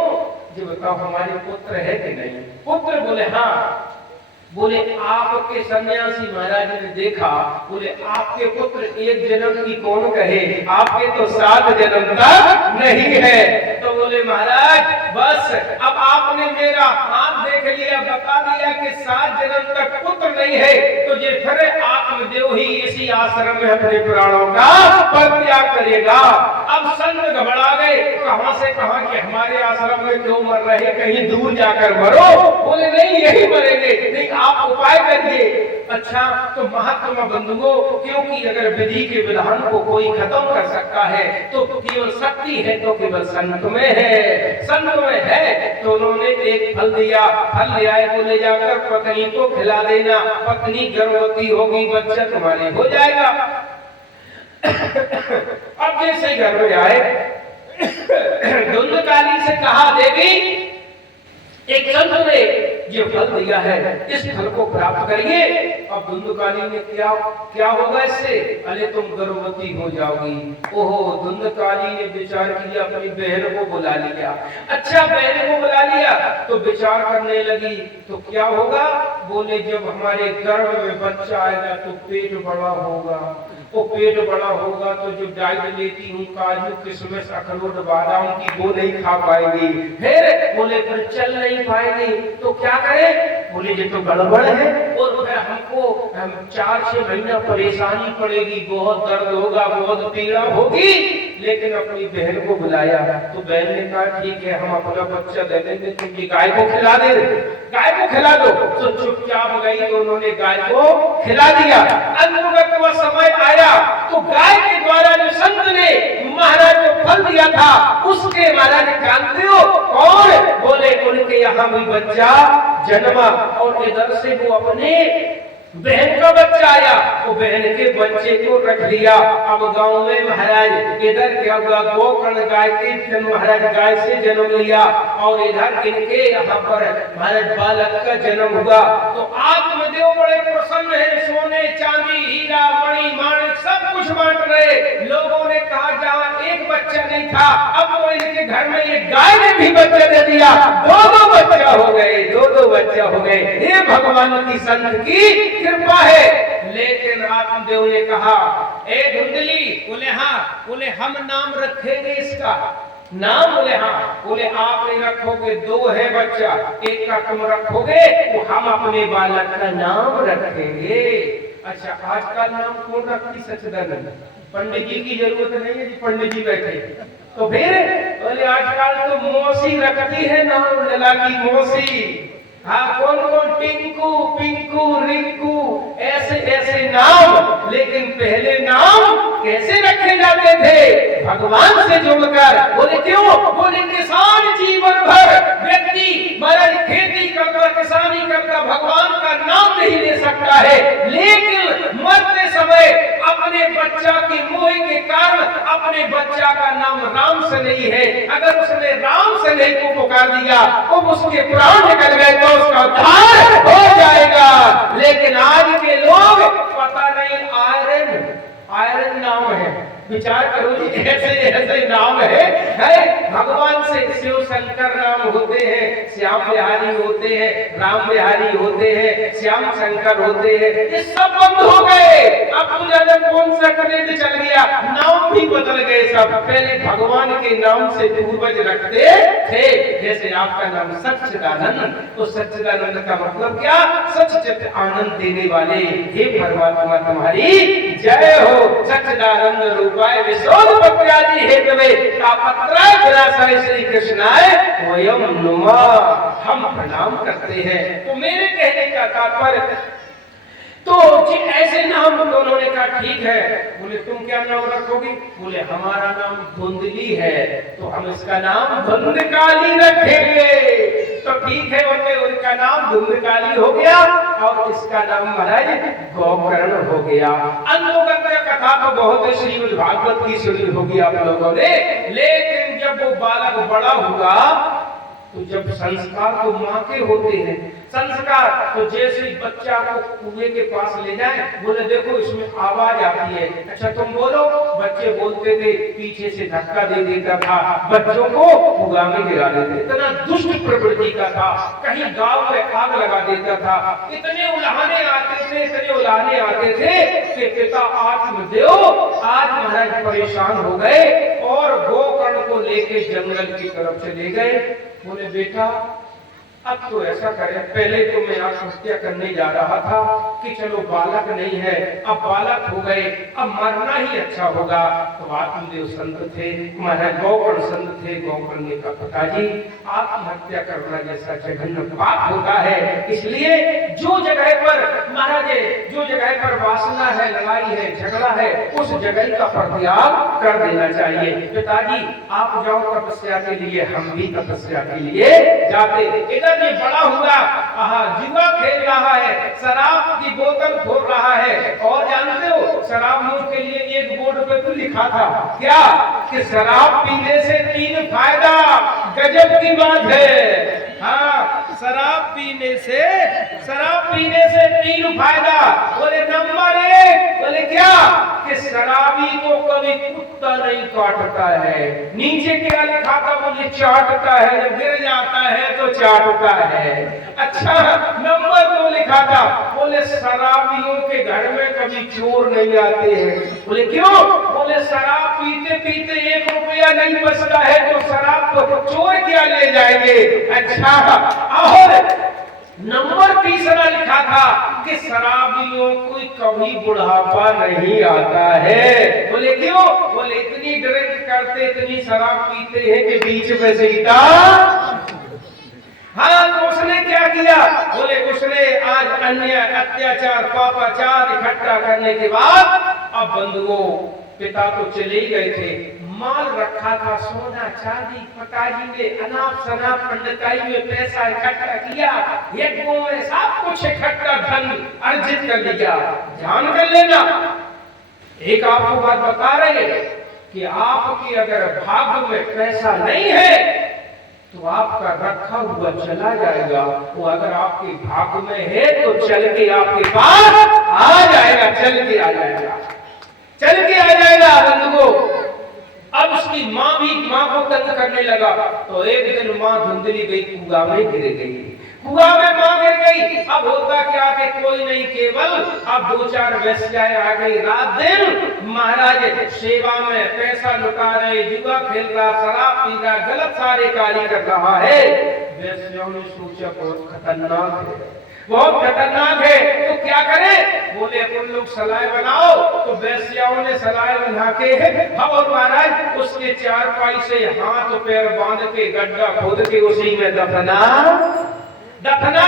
जी बताओ हमारे पुत्र है कि नहीं? पुत्र? बोले हाँ। बोले आपके सन्यासी महाराज ने देखा, बोले आपके पुत्र एक जन्म की कौन कहे, आपके तो 7 जन्म तक नहीं है। तो बोले महाराज बस अब आपने मेरा हाथ देख लिया, बता दिया कि 7 जन्म तक पुत्र नहीं है, तो ये फिर आत्मदेव ही इसी आश्रम में अपने प्राणों का परित्याग करेगा। अब संत घबरा गए, कहां से कहां कि हमारे आश्रम में क्यों मर रहे, कहीं दूर जाकर मरो। बोले नहीं यही मरेंगे, नहीं आप उपाय करिए। अच्छा तो महात्मा बंधुओं, क्योंकि अगर विधि के विधान को कोई खत्म कर सकता है तो केवल शक्ति है तो केवल संत में है, संत में है। तो उन्होंने एक फल दिया, फल ले आए, को ले जाकर पत्नी को खिला देना, पत्नी गर्भवती होगी, बच्चा तुम्हारे हो जाएगा। अब जैसे घर में आए धुंधकाली से कहा देवी एक संत ने ये फल दिया है, इस फल को प्राप्त करिए। अब धुंधकाली ने क्या होगा इससे? अरे तुम गर्भवती हो जाओगी। ओहो, धुंधकाली ने विचार किया, अपनी बहन को बुला लिया। अच्छा बहन को बुला लिया तो विचार करने लगी, तो क्या होगा? बोले जब हमारे गर्भ में बच्चा आएगा तो पेट बड़ा होगा, वो पेट बड़ा होगा तो जो डाइट लेती हूँ काजू किशमिश अखरोट बादाम की वो नहीं खा पाएंगी। फिर बोले फिर चल नहीं पाएंगी, तो क्या करें? बोले ये तो गड़बड़ है और फिर हमको 4-6 महीना परेशानी पड़ेगी, बहुत दर्द होगा, बहुत पीड़ा होगी। लेकिन अपनी बहन को बुलाया तो बहन ने कहा ठीक है हम अपना बच्चा दे देंगे, तुम ये गाय को खिला दे, गाय को खिला दो। तो चुपचाप गई तो उन्होंने गाय को खिला दिया। अनुगत वह समय आया तो गाय के द्वारा जो संत ने महाराज को फल दिया था उसके महाराज जानते हो कौन? बोले उनके यहाँ भी बच्चा जन्मा और इधर से वो अपने बहन का बच्चा आया, वो बहन के बच्चे को रख लिया। अब गांव में महाराज इधर क्या हुआ, गोकर्ण गाय के जन्म, महाराज गाय से जन्म लिया, और इधर इनके यहाँ पर महाराज बालक का जन्म हुआ। तो आत्मदेव बड़े प्रसन्न है, सोने चांदी हीरा मणि माणिक सब कुछ बांट रहे। लोगों ने कहा जहाँ एक बच्चा नहीं था, अब तो इनके घर में एक गाय ने भी बच्चा दे दिया, दो बच्चा हो गए, दो बच्चा हो गए। ये भगवान की संत की कृपा है। लेकिन आत्मदेव ने कहा, ए धुंधली, बोले हाँ, बोले हम नाम रखेंगे इसका नाम, बोले हाँ, बोले आप नहीं रखोगे, दो है बच्चा, एक का तुम रखोगे, तो हम अपने बालक का नाम रखेंगे। अच्छा, आज का नाम कौन रखती? सच्चिदानंद। पंडित जी की जरूरत नहीं है जी, पंडित जी बैठे। तो फिर बोले आजकल तो मौसी रखती है नाम, लला की मौसी। हाँ, कौन कौन? टिंकू, पिंकू, रिंकू, ऐसे ऐसे नाम। लेकिन पहले नाम कैसे रखे जाते थे? भगवान से जोड़कर। बोले क्यों? बोले किसान जीवन भर व्यक्ति मगर खेती करता, किसानी करता, भगवान का नाम नहीं ले सकता है। लेकिन मरते समय अपने बच्चा की मोह के कारण अपने बच्चा का नाम राम से नहीं है। अगर उसने राम से नहीं को पुकार दिया, तो उसके प्राण निकल गए तो उसका उद्धार हो जाएगा। लेकिन आज के लोग पता नहीं आयरन नाम है, विचार करो जी, ऐसे ऐसे नाम है। भगवान से शिव शंकर नाम होते हैं, श्याम बिहारी होते हैं, राम बिहारी होते हैं, श्याम शंकर होते हैं, ये सब बंद हो गए। अब तो जाने कौन सा ट्रेंड चल गया, नाम भी बदल गए सब। पहले भगवान के नाम से पूर्वज रखते थे, जैसे आपका नाम सच्चिदानंद, तो सच्चिदानंद का मतलब क्या? सच्चित आनंद देने वाले। हे परमात्मा तुम्हारी जय हो। सच्चिदानंद रूपाय विशोधपत्यादि हेतवे तापत्रय विनाशाय श्री कृष्णाय वयम नुमः। हम प्रणाम करते हैं। तो मेरे कहने का तात्पर्य, तो ऐसे नाम दोनों ने कहा ठीक है। बोले तुम क्या नाम रखोगी? बोले हमारा नाम धुंधली है, तो हम इसका नाम धुंधकाली रखेंगे। तो ठीक है, उनका नाम धुंधकाली हो गया, और इसका नाम महाराज गोकर्ण हो गया। अन्नोगत्य कथा तो बहुत श्रीमद् भागवत की सुनी होगी आप लोगों ने। लेकिन जब वो बालक बड़ा हुआ, तो जब संस्कार तो माँ के होते हैं, संस्कार तो जैसे ही बच्चा को कुएं के पास ले जाए, बोले देखो इसमें आवाज आती है, अच्छा तुम बोलो। बच्चे बोलते थे, पीछे से धक्का दे देता था, बच्चों को कुआं में गिरा देते। इतना दुष्ट प्रवृत्ति का था, कहीं गांव में आग लगा देता था। इतने उलाहने आते थे, इतने उलाहने आते थे कि पिता आत्मदेव आज महाराज परेशान हो गए और गोकर्ण को लेके जंगल की तरफ चले गए। बोले बेटा अब तो ऐसा करें, पहले तो मैं आत्महत्या करने जा रहा था कि चलो बालक नहीं है, अब बालक हो गए, अब मरना ही अच्छा होगा। तो आत्मदेव संत थे, महाराज गोकर्ण संत थे। गोकर्ण ने कहा पिताजी आत्महत्या करना जैसा जघन्य पाप होता है, इसलिए जो जगह पर महाराज जो जगह पर वासना है, लड़ाई है, झगड़ा है, उस जगह का परित्याग कर देना चाहिए। पिताजी आप जाओ तपस्या के लिए, हम भी तपस्या के लिए जाते। इधर ये बड़ा हुआ, जुआ खेल रहा है, शराब की बोतल फोड़ रहा है। और जानते हो शराब मुंह के लिए एक बोर्ड पे तो लिखा था क्या कि शराब पीने से 3 फायदा। गजब की बात है। हाँ, शराब पीने से 3 फायदा। बोले नंबर 1, बोले क्या कि शराबी को कभी कुत्ता नहीं काटता है। नीचे क्या लिखा था? बोले चाटता है, जब गिर जाता है तो चाटता है। अच्छा, नंबर 2 लिखा था, बोले शराबियों के घर में कभी चोर नहीं आते हैं। बोले क्यों? बोले शराब पीते पीते 1 रुपया नहीं बचता है, तो शराब को चोर क्या ले जाएंगे। अच्छा, और नंबर 3 लिखा था कि शराबियों को कभी बुढ़ापा नहीं आता है। बोले क्यों? बोले इतनी ड्रिंक करते, इतनी शराब पीते हैं कि बीच में सीधा। हाँ, तो उसने क्या किया? बोले उसने आज अन्य अत्याचार पापाचार इकट्ठा करने के बाद अब बंधुओं, पिता तो चले गए थे, माल रखा था, सोना चांदी, पिताजी ने अनाप शनाप पंडिताई में पैसा इकट्ठा किया, यज्ञों में सब कुछ इकट्ठा धन अर्जित कर लिया। ध्यान कर लेना, एक आपको बात बता रहे हैं कि आपकी अगर भाग्य में पैसा नहीं है तो आपका रखा हुआ चला जाएगा, वो अगर आपके भाग्य में है तो चल के आपके पास आ जाएगा, चल के आ जाएगा, चल के आ जाएगा बंधुओं। अब उसकी माँ को तंग करने लगा, तो एक दिन माँ धुंधली गई, कुआं में गिर गई, कुआं में माँ गिर गई। अब होता क्या कि कोई नहीं, केवल अब 2-4 वेश्याएं आ गई। रात दिन महाराज सेवा में पैसा लुटा रहे, जुआ खेल रहा, शराब पी रहा, गलत सारे कार्य कर रहा है। वेश्याओं ने सोचा बहुत खतरनाक है, बहुत खतरनाक है, तो क्या करें? बोले अपन लोग सलाह बनाओ। तो वेश्याओं ने सलाह बना के और महाराज उसके चारपाई से हाथ पैर बांध के गड्ढा खोद के उसी में दफना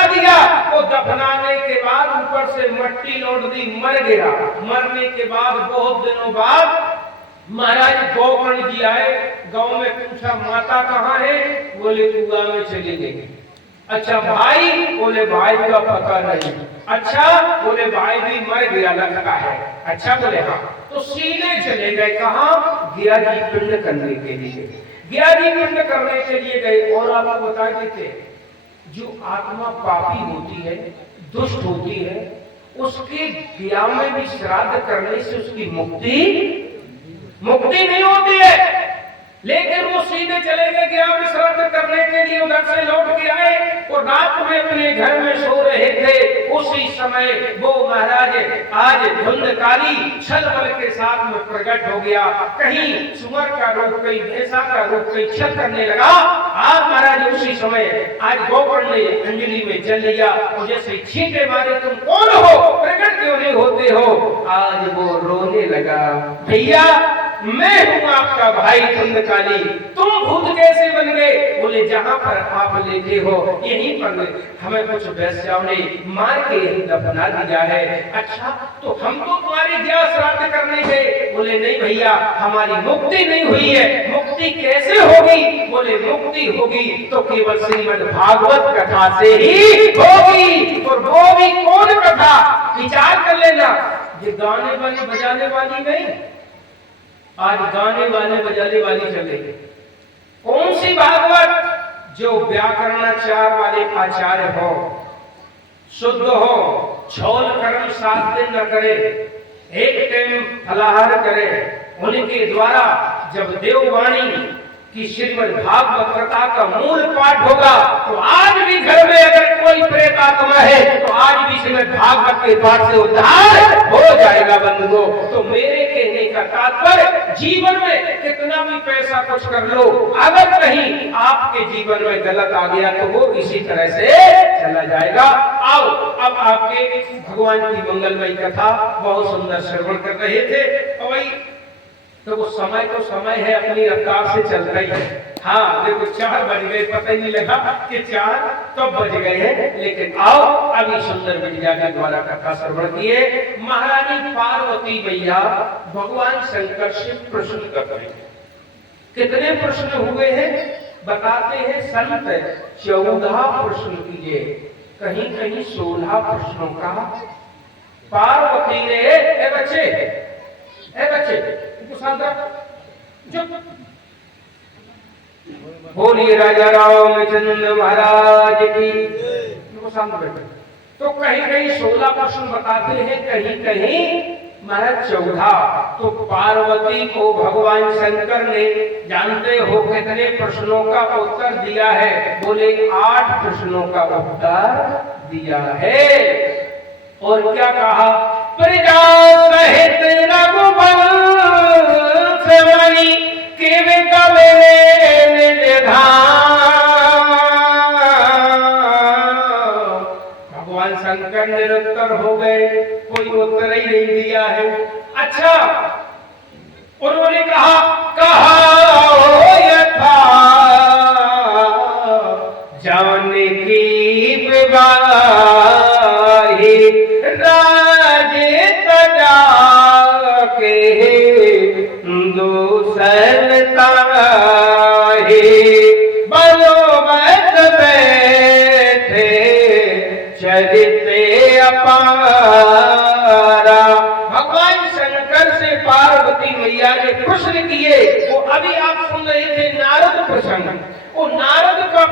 दिया। वो दफनाने के बाद ऊपर से मट्टी लौट दी, मर गया। मरने के बाद बहुत दिनों बाद महाराज गौकर्ण जी आए, गांव में पूछा माता कहाँ है? बोले कुआं में चली गई। अच्छा भाई? बोले भाई का पता नहीं। अच्छा? बोले भाई भी मर गया लगता है। अच्छा? बोले हाँ। तो सीधे चले गए कहाँ? गिया जी पिंड करने के लिए। गिया जी पिंड करने के लिए गए। और आपको बता देते, जो आत्मा पापी होती है, दुष्ट होती है, उसके गिया में भी श्राद्ध करने से उसकी मुक्ति नहीं होती है। लेकिन वो सीधे चले गए गिया में श्राद्ध करने के लिए, उधर से लौट के आए और रात में अपने घर में सो रहे थे। उसी समय वो महाराज आज धुंधकारी छल बल के साथ में प्रकट हो गया। कहीं सुअर का रोग, कहीं भैंसा का रोग, कहीं छल करने लगा। आज महाराज उसी समय आज गौकर्ण ने अंजलि में जल लिया और जैसे छींटे मारे, तुम कौन हो, प्रकट क्यों नहीं होते हो? आज वो रोने लगा, भैया मैं हूं आपका भाई धुंधकाली, तुम भूत कैसे बन गए? बोले जहां पर आप लेते हो यहीं पर हमें कुछ वैश्याओं ने मार के दफना दिया है। अच्छा, तो हम तो तुम्हारी गिया श्राद्ध करने गए। बोले नहीं भैया, हमारी मुक्ति नहीं हुई है। मुक्ति कैसे होगी? बोले मुक्ति होगी तो केवल श्रीमद् भागवत कथा से ही होगी। और वो भी कौन कथा? विचार कर लेना, ये गाने वाली बजाने वाली नहीं, आज गाने वाले बजाने वाली चले। कौन सी भागवत? जो व्याकरणाचार वाले आचार्य हो, शुद्ध हो, छौल कर्म 7 दिन न करे, एक टाइम फलाहार करे, उनके द्वारा जब देववाणी कि श्रीमद् भागवत कथा का मूल पाठ होगा तो आज भी घर में अगर कोई प्रेत आत्मा है तो आज भी श्रीमद् भागवत के पाठ से उद्धार हो जाएगा बंधुओं। तो मेरे कहने का तात्पर्य, जीवन में कितना भी पैसा कुछ कर लो, अगर कहीं आपके जीवन में गलत आ गया तो वो इसी तरह से चला जाएगा। आओ अब आपके भगवान की मंगलमयी कथा बहुत सुंदर श्रवण कर रहे थे। और वही तो वो समय तो समय है, अपनी रफ्तार से चलता ही है। हाँ देखो 4 बज गए, पता ही नहीं लगा कि 4 कब बज गए हैं। लेकिन आओ अभी सुंदर विद्या के द्वारा कथा श्रवण किए। महारानी पार्वती मैया भगवान शंकर से प्रश्न कर रहे हैं। कितने प्रश्न हुए हैं बताते हैं संत? 14 प्रश्न किए, कहीं कहीं 16 प्रश्नों का। पार्वती ने बच्चे बोलिए राजा रामचंद्र महाराज की। तो कहीं कहीं 16 प्रश्न बताते हैं, कहीं कहीं महाराज 14। तो पार्वती को भगवान शंकर ने जानते हो कितने प्रश्नों का उत्तर दिया है? बोले 8 प्रश्नों का उत्तर दिया है। और क्या कहा? प्रजा सहित रघुवंश मणि किम कबे निधान। भगवान शंकर निरुत्तर हो गए, कोई उत्तर ही नहीं दिया है। अच्छा, उन्होंने कहा यथा जाने की विवाही राजे तजा के दूसर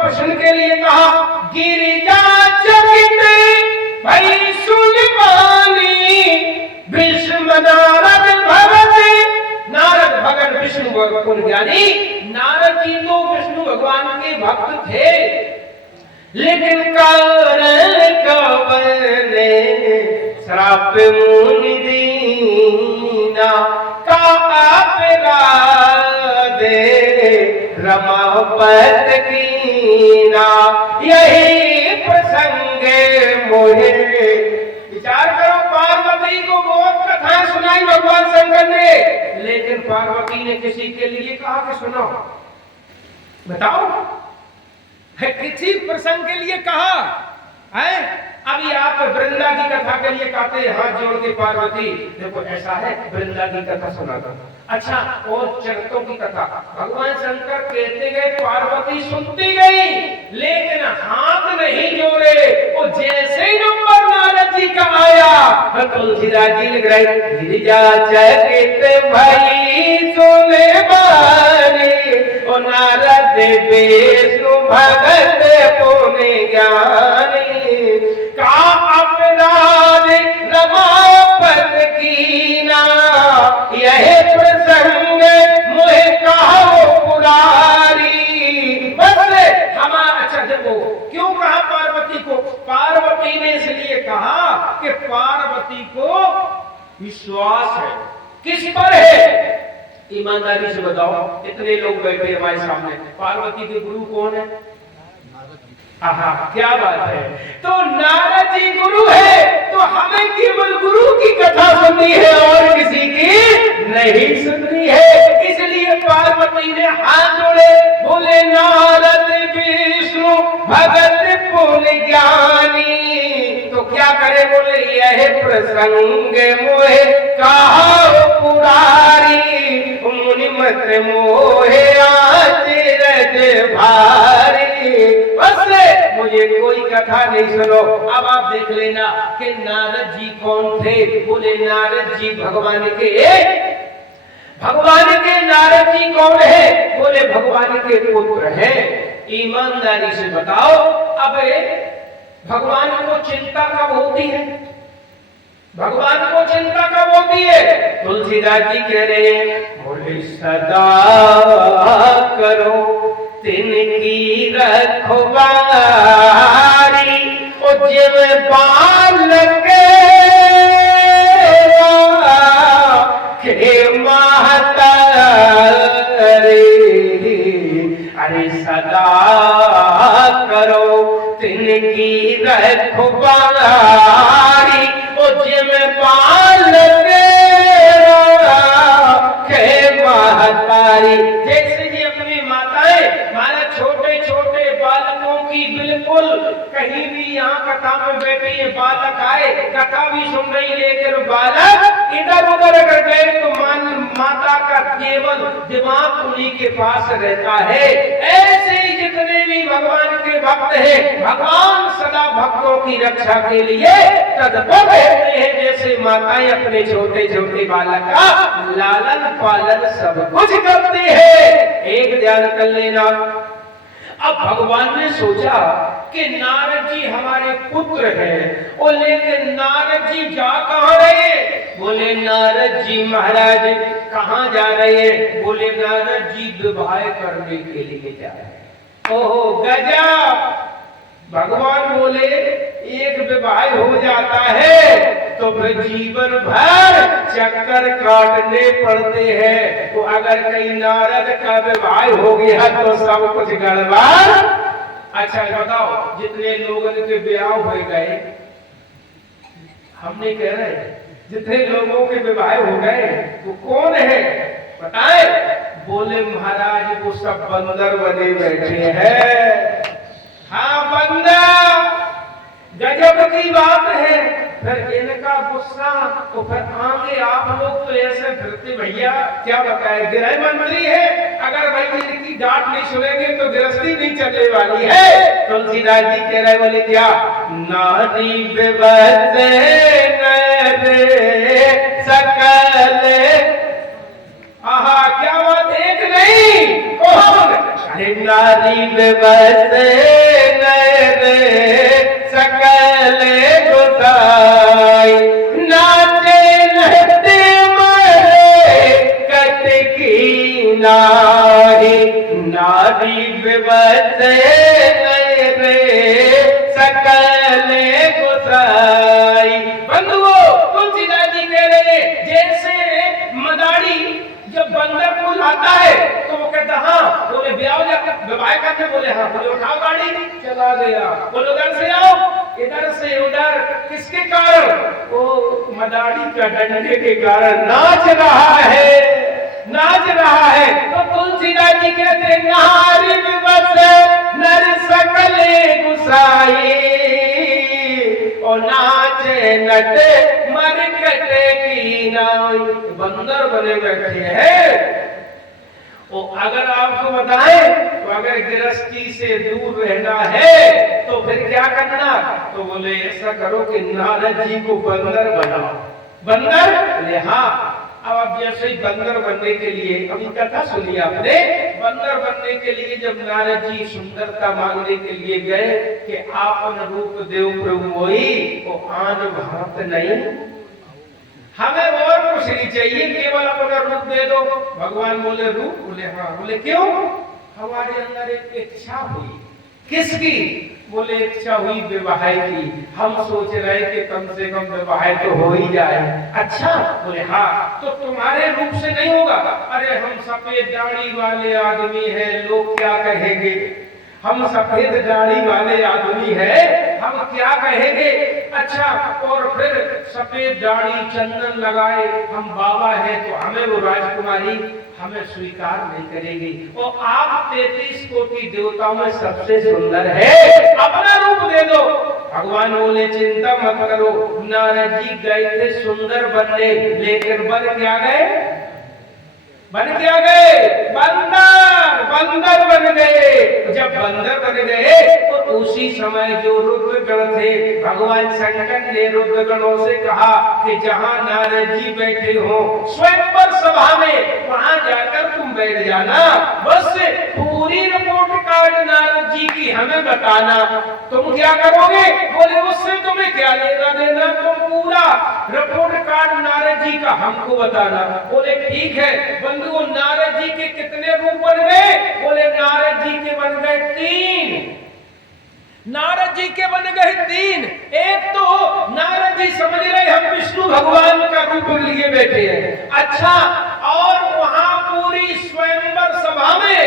प्रश्न के लिए कहा, गिरिजा चकित भई सुनिबानी, भीष्म नारद भगत। नारद भगत विष्णु भगवान ज्ञानी, नारद जी तो विष्णु भगवान के भक्त थे, लेकिन कारण कवने श्राप मुनि दीना, का अपराधे रमापत कीना, यही प्रसंग मोहे। विचार करो, पार्वती को बहुत कथाएं सुनाई भगवान शंकर ने, लेकिन पार्वती ने किसी के लिए कहा कि सुनो, बताओ है किसी प्रसंग के लिए कहा है। अभी आप वृंदा की कथा के लिए कहते हैं, हाथ जोड़ के पार्वती देखो ऐसा है, वृंदा की कथा सुनाता। अच्छा, और चरित्रों की कथा भगवान शंकर कहते गए, पार्वती सुनती गई, लेकिन हाथ नहीं जोड़े। और जैसे ही नंबर नारद जी का आया, तुलसीदास जी लिख रहे, गिरिजा चकित भई सुने बानी, ओ नारद विष्णु भगत पुनि ज्ञानी, का अपराध रमापत कीना, यह प्रसंग मोहे कहो पुरारी। बस हमारा, अच्छा देखो क्यों कहा पार्वती को, पार्वती ने इसलिए कहा कि पार्वती को विश्वास है। किस पर है? ईमानदारी से बताओ, इतने लोग बैठे हमारे सामने, पार्वती के गुरु कौन है? आहा, क्या बात है। तो नारद जी गुरु है, तो हमें केवल गुरु की कथा सुननी है और किसी की नहीं सुननी है। इसलिए पार्वती ने हाथ जोड़े, बोले नारद विष्णु भगत पुनि ज्ञानी। तो क्या करे, बोले यह प्रसंग मोहे कहो पुरारी, मुनि मत मोहे आचरज भारी। बस मुझे कोई कथा नहीं सुनो। अब आप देख लेना कि नारद जी कौन थे। बोले नारद जी भगवान के नारद जी कौन है? बोले भगवान के पुत्र हैं। ईमानदारी से बताओ, अब भगवान को चिंता कब होती है? भगवान को चिंता कब होती है? तुलसीदास जी कह रहे हैं, बोले सदा करो तिनकी रखवारी, जिव बालक के महतारी। अरे सदा करो तिनकी रखवारी, जिव बालक के महतारी। जैसे जी अपनी माताएं माना छोटे छोटे बालकों की बिल्कुल कहीं भी यहाँ कथा में बैठी है, बालक आए कथा भी सुन रही, लेकिन बालक इधर उधर अगर गए तो माता का केवल दिमाग उन्हीं के पास रहता है। ऐसे ही जितने भी भगवान के भक्त हैं, भगवान सदा भक्तों की रक्षा के लिए तत्पर रहते हैं, जैसे माताएं अपने छोटे छोटे बालक का लालन पालन सब कुछ करते हैं। एक ध्यान कर लेना, अब भगवान ने सोचा कि नारद जी हमारे पुत्र हैं, और लेकिन नारद जी जा कहाँ रहे? बोले नारद जी महाराज कहाँ जा रहे हैं? बोले नारद जी विवाह करने के लिए जा रहे हैं। ओहो गजब! भगवान बोले एक विवाह हो जाता है तो फिर जीवन भर चक्कर काटने पड़ते हैं। तो अगर कहीं नारद का विवाह हो गया तो सब कुछ गड़बड़। अच्छा बताओ, जितने लोगों के ब्याह हो गए, हमने कह रहे जितने लोगों के विवाह हो गए वो कौन है बताए? बोले महाराज वो सब बंदर बने बैठे हैं। हाँ बंदर, गजब की बात है। फिर इनका गुस्सा तो फिर आगे आप लोग तो ऐसे फिरते, भैया क्या बताए, गृह मंत्री है, अगर भाई इनकी डांट नहीं सुनेंगे तो गृहस्थी नहीं चलने वाली है। तुलसीदास जी कह रहे, बोले क्या? नारी विवश सकल। आहा क्या बात, एक नहीं कौन? अरे नारी विवश नर सकल गोसाई, नाचे नृत्य मरे कट की नारी, नारी विवश नर सकल गोसाई। बंधुओं, तुलसीदास जी कह रहे हैं जैसे मदारी जब बंदर को लाता है तो वो कहता हाँ, बोले ब्याह जाकर विवाह करके, बोले हाँ, बोले उठाओ गाड़ी, चला गया, बोले उधर से आओ, इधर से उधर, किसके कारण? वो मदारी का डंडे के कारण नाच रहा है, नाच रहा है। तो तुलसीदास जी कहते नारी विवश नर सकल गुसाई, और नाचे नटे मरकट की नाई। बंदर बने बैठे हैं। और अगर आपको बताएं तो अगर गृहस्थी से दूर रहना है तो फिर क्या करना? तो बोले ऐसा करो कि नारद जी को बंदर बनाओ। बंदर? बोले हाँ। अब आप जैसे ही बंदर बनने के लिए, अभी कथा सुनी आपने, बंदर बनने के लिए जब नारद जी सुंदरता मांगने के लिए गए कि आपन रूप देव प्रभु मोई, वो आन भात नहीं, हमें और कुछ नहीं चाहिए, केवल अपना रूप दे दो। भगवान बोले रूप? बोले हाँ। बोले क्यों? हमारे अंदर एक इच्छा हुई। किसकी? बोले इच्छा हुई विवाह की। हम सोच रहे कि कम से कम विवाह तो हो ही जाए। अच्छा? बोले हाँ। तो तुम्हारे रूप से नहीं होगा? अरे हम सफेद दाढ़ी वाले आदमी हैं, लोग क्या कहेंगे? हम सफेद दाढ़ी वाले आदमी हैं, हम क्या कहेंगे? अच्छा, और फिर सफेद दाढ़ी चंदन लगाए, हम बाबा हैं, तो हमें वो राजकुमारी हमें स्वीकार नहीं करेगी। और आप 33 कोटि देवताओं में सबसे सुंदर है, अपना रूप दे दो। भगवान बोले चिंता मत करो। नारद जी गए थे सुंदर बनने, लेकिन बन क्या गए? बन क्या गए? बंदर, बंदर बन गए। जब बंदर बन गए तो उसी समय जो रुद्रगण थे, भगवान शंकर ने रुद्रगणों से कहा कि जहां नारद जी बैठे हो स्वयंवर सभा में, वहां जाकर तुम बैठ जाना, बस पूरी रिपोर्ट कार्ड नारद जी की हमें बताना। तुम क्या करोगे? बोले उससे तुम्हें क्या लेना देना, तुम पूरा रिपोर्ट कार्ड नारद जी का हमको बताना। बोले ठीक है। बंधुओं, नारद जी के कितने रूप बन गए? बोले नारद जी के बन गए 3। नारद जी के बन गए 3। एक तो नारद जी समझ रहे हम विष्णु भगवान का रूप लिए बैठे हैं। अच्छा, और वहां पूरी स्वयंवर सभा में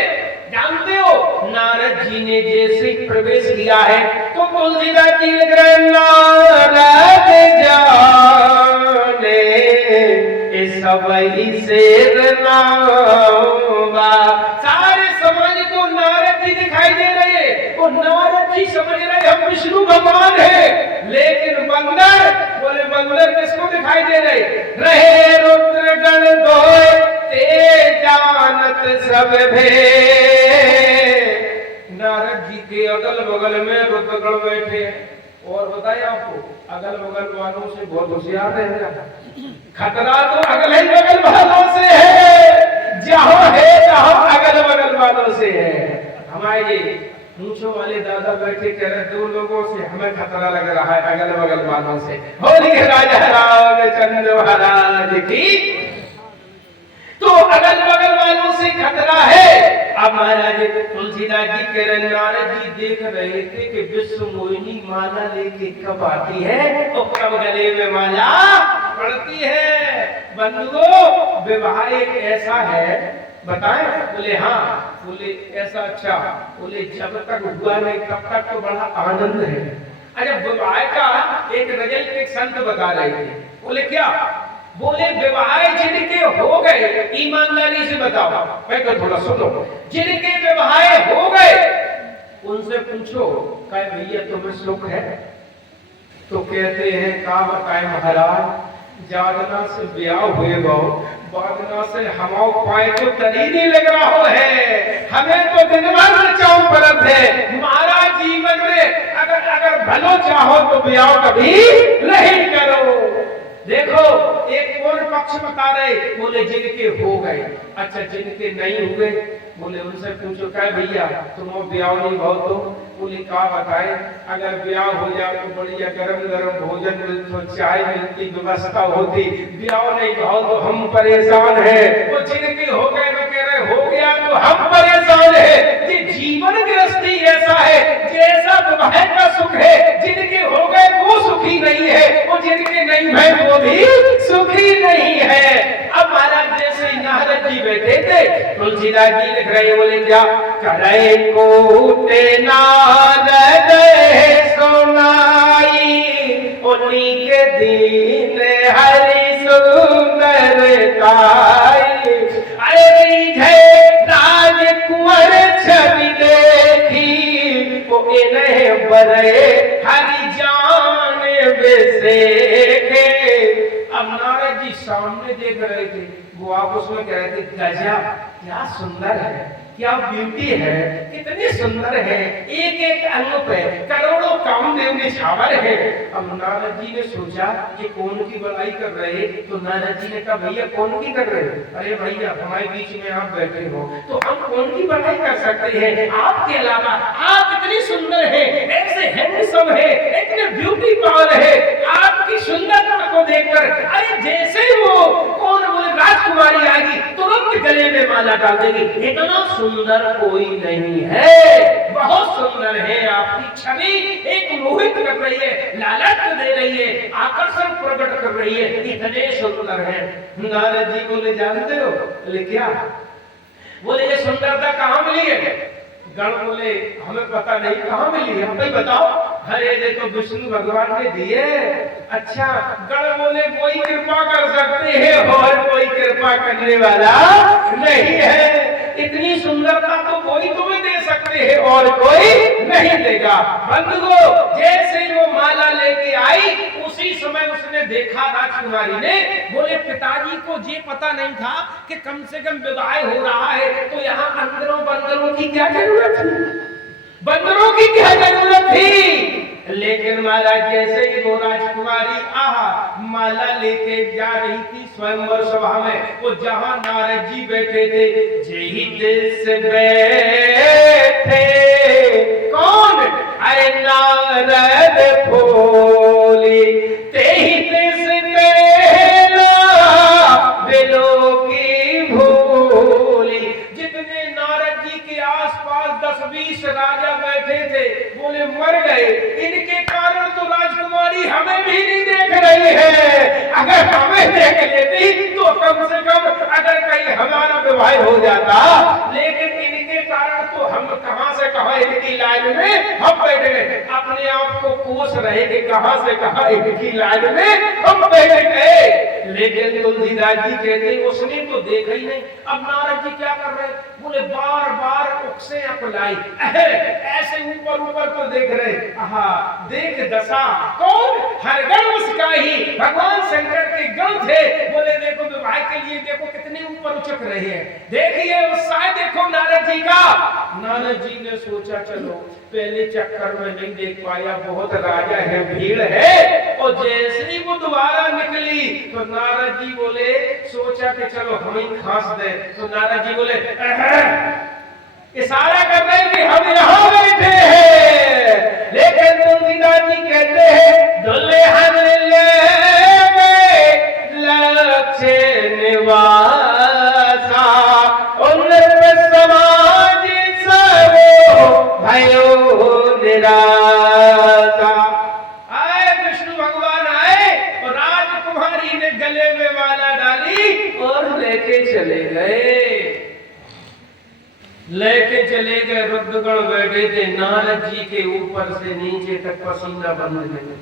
जानते हो नारद जी ने जैसे प्रवेश किया है तो तुलसीदास जी लिख रहे नारद जाने सबई शेर नावा। सारे समाज को नारद जी दिखाई दे रहे, वो नारद जी समझ रहे हम विष्णु भगवान है, लेकिन बंदर, बोले बंदर किसको दिखाई दे रहे रुद्रगण दोए ते जानत सब भे। नारद जी के अगल बगल में रुद्रगण बैठे। और बताए आपको, अगल बगल वालों से बहुत होशियार है। खतरा तो अगल ही बगल वालों से है, जहां है जहां अगल बगल वालों से है। हमारे मूंछों वाले दादा बैठे कह रहे 2 लोगों से हमें खतरा लग रहा है, अगल बगल वालों से। होली राजा रामचंद्र महाराज की। तो अगल बगल वालों से खतरा है। अब महाराज तुलसीदास जी कह रहे नारद जी देख रहे थे कि विश्व मोहिनी माला लेके कब आती है और कब गले में माला पड़ती है। बंधुओं, विवाह एक ऐसा है, बताएं? बोले हाँ। बोले ऐसा? अच्छा। बोले जब तक हुआ नहीं तब तक तो बड़ा आनंद है। अच्छा, विवाह का एक रिजल्ट एक संत बता रहे थे। बोले क्या? बोले विवाह जिनके हो गए, ईमानदारी से बताओ, मैं तो थोड़ा सुनो, जिनके विवाह हो गए उनसे पूछो कहे भैया तुम्हें सुख है? तो कहते हैं का बताए महाराज, जागना से ब्याह हुए बहु, बागना से हमाओ पाए तो तरी नहीं लग रहा है, हमें तो दिन भर चाव परत है। महाराज जीवन में अगर भलो चाहो तो ब्याह कभी नहीं करो। देखो एक और पक्ष बता रहे, बोले जिनके हो गए। अच्छा, जिनके नहीं हुए बोले उनसे पूछो क्या भैया तुम ब्याह नहीं भाव तो बोले क्या बताए अगर ब्याह हो जाए तो बढ़िया गरम गरम भोजन मिलती चाय मिलती व्यवस्था होती ब्याह नहीं भाव तो हम परेशान है वो जिनके हो गए वो कह रहे हो गया तो हम परेशान है ये जीवन गृहस्थी ऐसा है जैसा विवाह का सुख है जिनके हो गए वो सुखी नहीं है वो जिनके नहीं है वो भी सुखी नहीं है। अब महाराज जैसे नारद जी बैठे थे तुलसीदास जी लिख रहे बोले क्या करे कोटे नारद सुनाई उन्हीं के दीन हरि सुंदर काई अरे जय राजकुंवर छवि देखी वो इन्हें बरे हरि जान बेसेखे। अब नारद जी सामने देख रहे थे वो आप उसमें कह रहे थे गजब क्या सुंदर है क्या ब्यूटी है कितनी सुंदर है एक एक अंग पे करोड़ों कामदेव निछावर है। अब नारद जी ने सोचा ये कौन की बड़ाई कर रहे तो नारद जी ने कहा भैया कौन की कर रहे हो अरे भैया हमारे बीच में आप बैठे हो तो हम कौन की बड़ाई कर सकते हैं आपके अलावा आप इतनी सुंदर है ऐसे हैंडसम है इतने ब्यूटी पावर है आपकी सुंदरता को देखकर अरे जैसे वो कौन बोले राजकुमारी आएगी तुरंत गले में माला डाल देगी इतना सुंदर कोई नहीं है बहुत सुंदर है आपकी छवि एक मोहित कर रही है लालच दे रही है आकर्षण प्रकट कर रही है इतने सुंदर है। नारद जी बोले जानते हो बोले क्या बोले ये सुंदरता कहाँ मिली है गण बोले हमें पता नहीं कहाँ मिली है हमें बताओ अरे देखो विष्णु भगवान ने दिए। अच्छा गण बोले कोई कृपा कर सकते हैं और कोई कृपा करने वाला नहीं है इतनी सुंदरता तो कोई तुम्हें दे सकते हैं और कोई नहीं देगा। बंधुओं जैसे वो माला लेके आई उसी समय उसने देखा राजकुमारी ने बोले पिताजी को ये पता नहीं था कि कम से कम विवाह हो रहा है तो यहाँ अंदरों बंदरों की क्या जरूरत थी बंदरों की क्या जरूरत थी। लेकिन महाराज जैसे ही वो राजकुमारी माला लेके जा रही थी स्वयंवर सभा में वो जहां नारद जी बैठे थे जही देश बैठे कौन अरे नारद भोली तेही देश बेला बिलो की भूली। जितने नारद जी के आसपास 10-20 राजा बैठे थे बोले मर गए इनके कारण तो राजकुमारी हमें भी नहीं देख रही है अगर हमें देख लेती तो कम से कम अगर कहीं हमारा विवाह हो जाता लेकिन इनके कारण तो हम कहां से कहां इनकी लाइन में हम बैठ गए अपने आप को कोस रहे कि कहां से कहां इनकी लाइन में हम बैठ गए। लेकिन तुलसीदास जी कहते उसने तो देखा ही नहीं। अब नारद जी क्या कर रहे बोले बार बार उकसे अपलाई ऐसे ऊपर ऊपर को देख रहे देख दशा कौन हर गण उसका ही भगवान शंकर के गण थे बोले देखो विवाह के लिए देखो कितने ऊपर उचक रहे हैं देखिए उत्साह देखो नारद जी का। नारद जी ने सोचा चलो पहले चक्कर में नहीं देख पाया बहुत राजा है भीड़ है और जैसे ही वो दोबारा निकली तो नारद जी बोले सोचा कि चलो हम ही खास दे तो नारद जी बोले इशारा कर रहे कि हम यहाँ बैठे हैं लेकिन तुलसीदास जी कहते हैं दुल्हन लक्ष्य निवासा उन्नत समाज सबो भयो निराशा। आए विष्णु भगवान आए और राजकुमारी ने गले में माला डाली और लेके चले गए रुद्रगण बैठे थे नारद जी के ऊपर से नीचे तक पसीना बंद गए।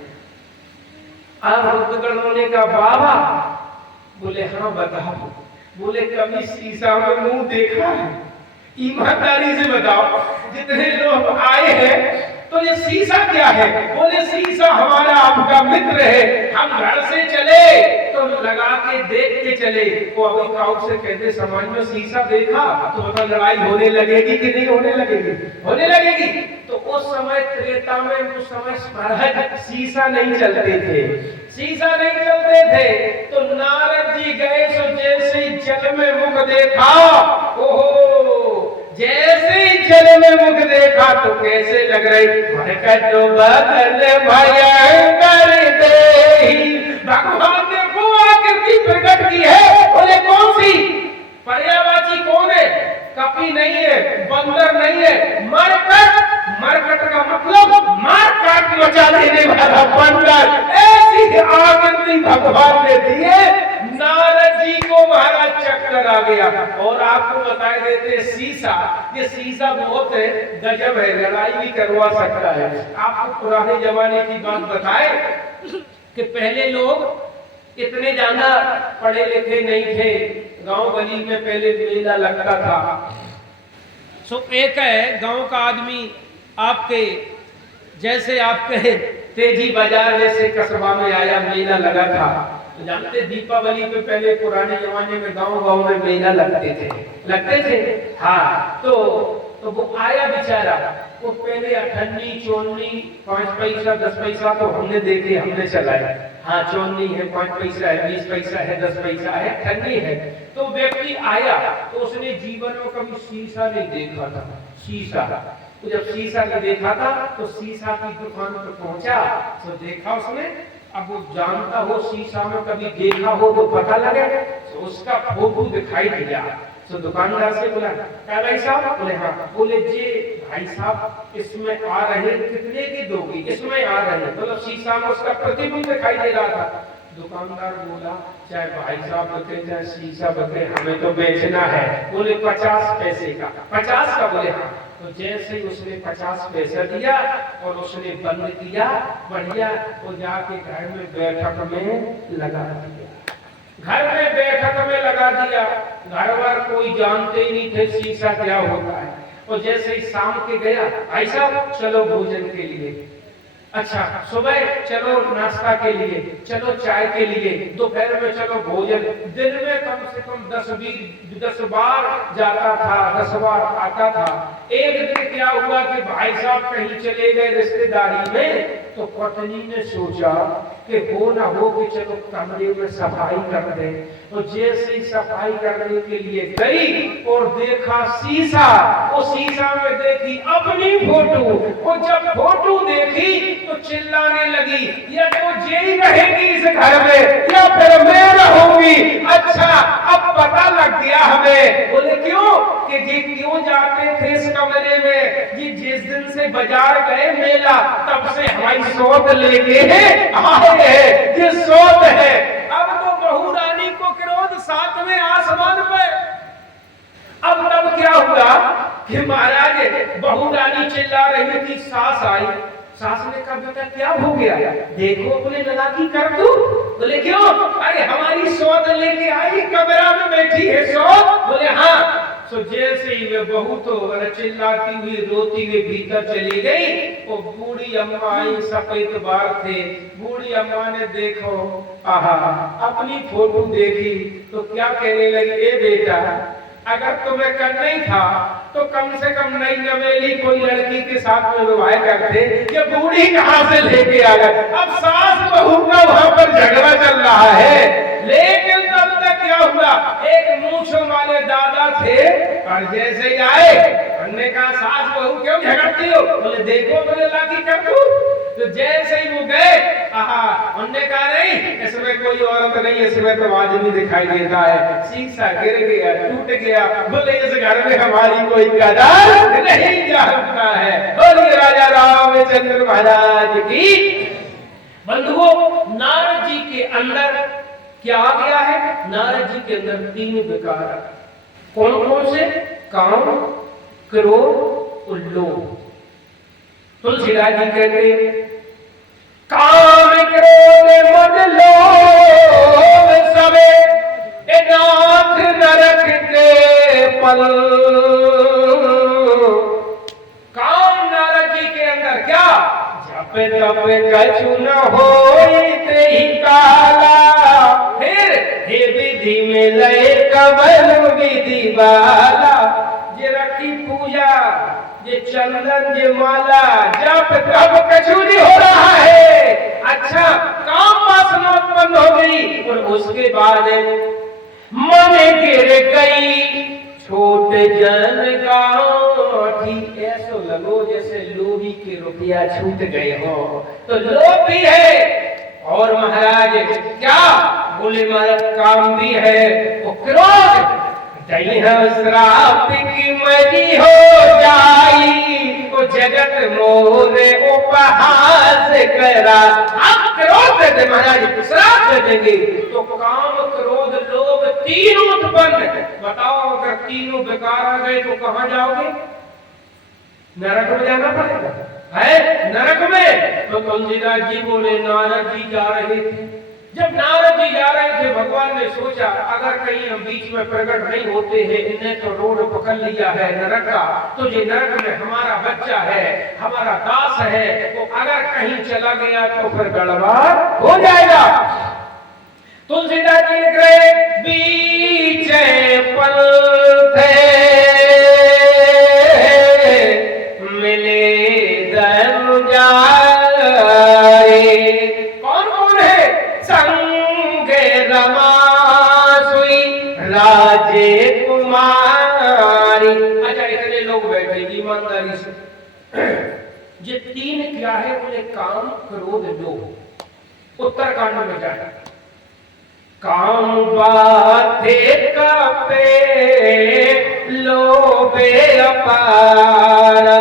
अब रुद्रगणों ने कहा बाबा बोले हाँ बताओ बोले कभी शीशा में मुंह देखा है ईमानदारी से बताओ जितने लोग आए हैं तो ये शीशा क्या है बोले शीशा हमारा आपका मित्र है हम घर से चले तो लगा के देख के चले वो अभी काउ से कहते समाज में शीशा देखा तो मतलब लड़ाई होने लगेगी कि नहीं होने लगेगी तो उस समय त्रेता में उस समय शीशा नहीं चलते थे तो नारद जी गए सो जैसे जल में मुख देखा ओहो जैसे ही जल में मुख देखा तो कैसे लग रही, मरकट बदन भयंकर देहि। भगवान ने वो आकृति प्रकट की है। बोले कौन सी? पर्यायवाची कौन है? कपी नहीं है, बंदर नहीं है, मरकट। मरकट का मतलब मार काट मचा देने वाला बंदर। ऐसी आकृति भगवान ने दी है। नारद जी को महाराज चक्कर आ गया। और आपको बताए देते शीशा, ये शीशा बहुत है, गजब है, लड़ाई भी करवा सकता है। आपको पुराने जमाने की बात बताए कि पहले लोग इतने ज्यादा पढ़े लिखे नहीं थे। गांव गली में पहले मेला लगता था। सो एक है गांव का आदमी, आपके जैसे आपके तेजी बाजार जैसे कस्बा में आया, मेला लगा था। तो जानते दीपावली पे पहले पुराने जमाने में गांव में मेला लगते थे। हाँ, तो वो आया बेचारा। वो पहले अठन्नी चोन्नी 5 पैसा 10 पैसा तो हमने देखे, हमने चलाए। हाँ, चोन्नी है, 5 पैसा है, 20 पैसा है, 10 पैसा है, अठन्नी है। तो व्यक्ति आया तो उसने जीवन में कभी शीशा नहीं देखा था। शीशा, तो जब शीशा नहीं देखा था तो शीशा की दुकान पर पहुंचा तो देखा उसने। अब वो जानता हो शीशा में कभी देखा हो तो पता लगे, तो उसका फोटो दिखाई दिया। तो दुकानदार से बोला, क्या भाई साहब? बोले हाँ। बोले जी भाई साहब इसमें आ रहे, कितने की दोगी? इसमें आ रहे। मतलब शीशा में उसका प्रतिबिंब दिखाई दे रहा था। दुकानदार बोला, चाहे भाई साहब बके चाहे शीशा बके, हमें तो बेचना है। बोले 50 पैसे का। 50 का? बोले हाँ। तो जैसे ही उसने 50 पैसा दिया और उसने बंद किया, बढ़िया, वो जाके घर में बैठक में लगा दिया। घर में बैठक में लगा दिया। घर वार कोई जानते ही नहीं थे शीशा क्या होता है। और जैसे ही शाम के गया, भाई साहब चलो भोजन के लिए। अच्छा, सुबह चलो नाश्ता के लिए, चलो चाय के लिए, दोपहर में चलो भोजन। दिन में कम से कम 10 बार जाता था, 10 बार आता था। एक दिन क्या हुआ कि भाई साहब कहीं चले गए रिश्तेदारी में, तो पत्नी ने सोचा कि हो ना हो कि चलो कमरे में सफाई कर दे। तो जैसे ही सफाई करने के लिए गई और देखा शीशा, वो शीशा में देखी अपनी फोटो। वो जब फोटो देखी तो चिल्लाने लगी, या तो जेई रहेगी इस घर में या फिर मैं रहूंगी। अच्छा, अब पता लग गया हमें। बोले क्यों? कि जी क्यों जाते थे इस कमरे में? जी जिस दिन से बाजार गए मेला, तब से हमारी सोच लेके आए हैं, ये सोच है। अब तो बहू रानी को क्रोध 7वें आसमान पे। अब तब क्या हुआ कि महाराज बहू रानी चिल्ला रही थी, सास आई। सास ने कहा बेटा क्या हो गया? देखो बोले लगा की कर दू। बोले क्यों? अरे हमारी सौत लेके आई, कमरा में बैठी है सौत। बोले हाँ। तो जैसे ही वे बहू तो चिल्लाती हुई रोती हुई भीतर चली गई। वो बूढ़ी अम्मा आई, सफेद बाल थे। बूढ़ी अम्मा ने देखो, आहा, अपनी फोटो देखी तो क्या कहने लगी, ए बेटा अगर तुम्हें करना ही था तो कम से कम नई नवेली कोई लड़की के साथ में विवाह करते। ये बूढ़ी कहां से लेके आ गए? अब सास बहू का वहां पर झगड़ा चल रहा है। लेकिन तब तक क्या हुआ, एक मूंछों वाले दादा थे और जैसे ही आए हमने कहा सास बहू क्यों झगड़ती हो? बोले देखो बोले लागी कर दू। तो जैसे ही वो गए, आहा, उन्होंने कहा नहीं इसमें कोई औरत नहीं, इसमें तो आदमी दिखाई देता है। शीशा गिर गया, टूट गया। बोले इस घर में हमारी कोई कदर नहीं जानता है। बोलिए राजा रामचंद्र महाराज की। बंधुओं, नारद जी के अंदर क्या आ गया है? नारद जी के अंदर 3 विकार। कौन कौन से? काम, क्रोध और लोभ। तुलसीदास जी कहते काम क्रोध मद लोभ सबे नाथ नरक के पल। काम नारद जी के अंदर क्या? जप तप कछु न होई तेहि काला। फिर हे विधि में लय कमल विधि वाला। ये रखी पूजा, ये चंदन, ये माला, जप तप कछु नहीं हो रहा है। अच्छा, काम वासना उत्पन्न हो गई और उसके बाद मन गिर गई छोट जन गाठी, ऐसो लगो जैसे लोभी के रुपया छूट गए हो। तो लोभ भी है और महाराज क्या बोले महाराज काम भी है, वो क्रोध श्राप की मरी हो जाई, वो जगत मोरे उपहास करा। आप क्रोध देते महाराज, श्राप दे देंगे तो काम क्रोध लोभ तीनों उत्पन्न। बताओ अगर तीनों बेकार आ गए तो कहां जाओगे? नरक में जाना पड़ेगा है। नरक में तो तुलसीदास जी बोले नारद जी जा रहे थे। जब नारद जी जा रहे थे भगवान ने सोचा अगर कहीं हम बीच में प्रकट नहीं होते हैं, इन्हें तो रोड पकड़ लिया है नरक का, तो ये नरक में हमारा बच्चा है, हमारा दास है, तो अगर कहीं चला गया तो फिर गड़बड़ हो जाएगा। तुलसीदास जी लिख रहे बीच पल थे मिले धर्म जाए। कौन कौन है? संगे रमा सुई राजे कुमारी। अच्छा इतने लोग बैठे ईमानदारी से। ये तीन क्या है? बोले काम क्रोध लोभ। उत्तरकांड में जाए काम बाधे कपे लोभे अपारा,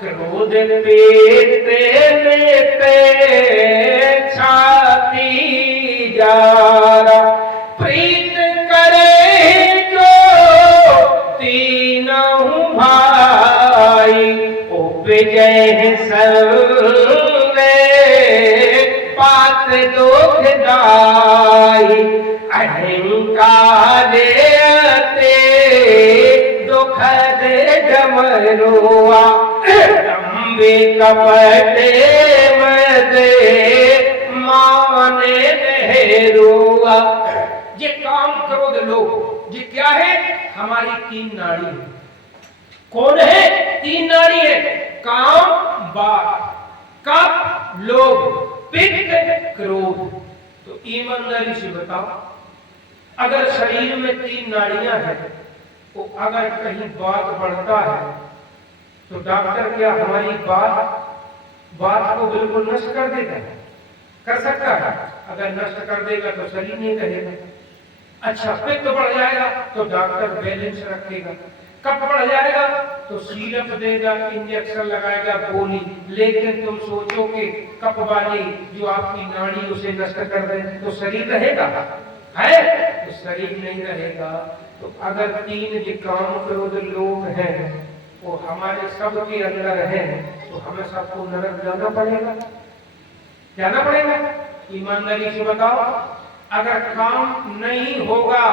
क्रोध पेटे लेते छाती जारा। प्रीत करे जो तीनों भाई, उपजय सर्वे पात दुखदाई। अहंकार ते दुखद जमरुआ, लंबे कपटे मदे माने नेरुआ। ये काम क्रोध लोभ, ये क्या है? हमारी तीन नाड़ी है। कौन है? तीन नाड़ी है। काम बात, कप लोभ, पित्त क्रोध। तो ईमानदारी से बताओ अगर शरीर में तीन नाड़ियां हैं तो अगर कहीं बात बढ़ता है तो डॉक्टर क्या हमारी बात को बिल्कुल नष्ट कर देगा? कर सकता है? अगर नष्ट कर देगा तो शरीर नहीं रहेगा। अच्छा पित्त बढ़ जाएगा तो डॉक्टर बैलेंस रखेगा। कफ बढ़ जाएगा तो सीरप देगा, इंजेक्शन लगाएगा, गोली। लेकिन तुम सोचो कि कफ वाली जो आपकी नाड़ी उसे नष्ट कर दे तो शरीर रहेगा है? तो शरीर नहीं रहेगा। तो अगर तीन जो काम क्रोध लोभ हैं वो हमारे सब के अंदर है तो हमें सबको नरक जाना पड़ेगा। जाना पड़ेगा। ईमानदारी से बताओ अगर काम नहीं होगा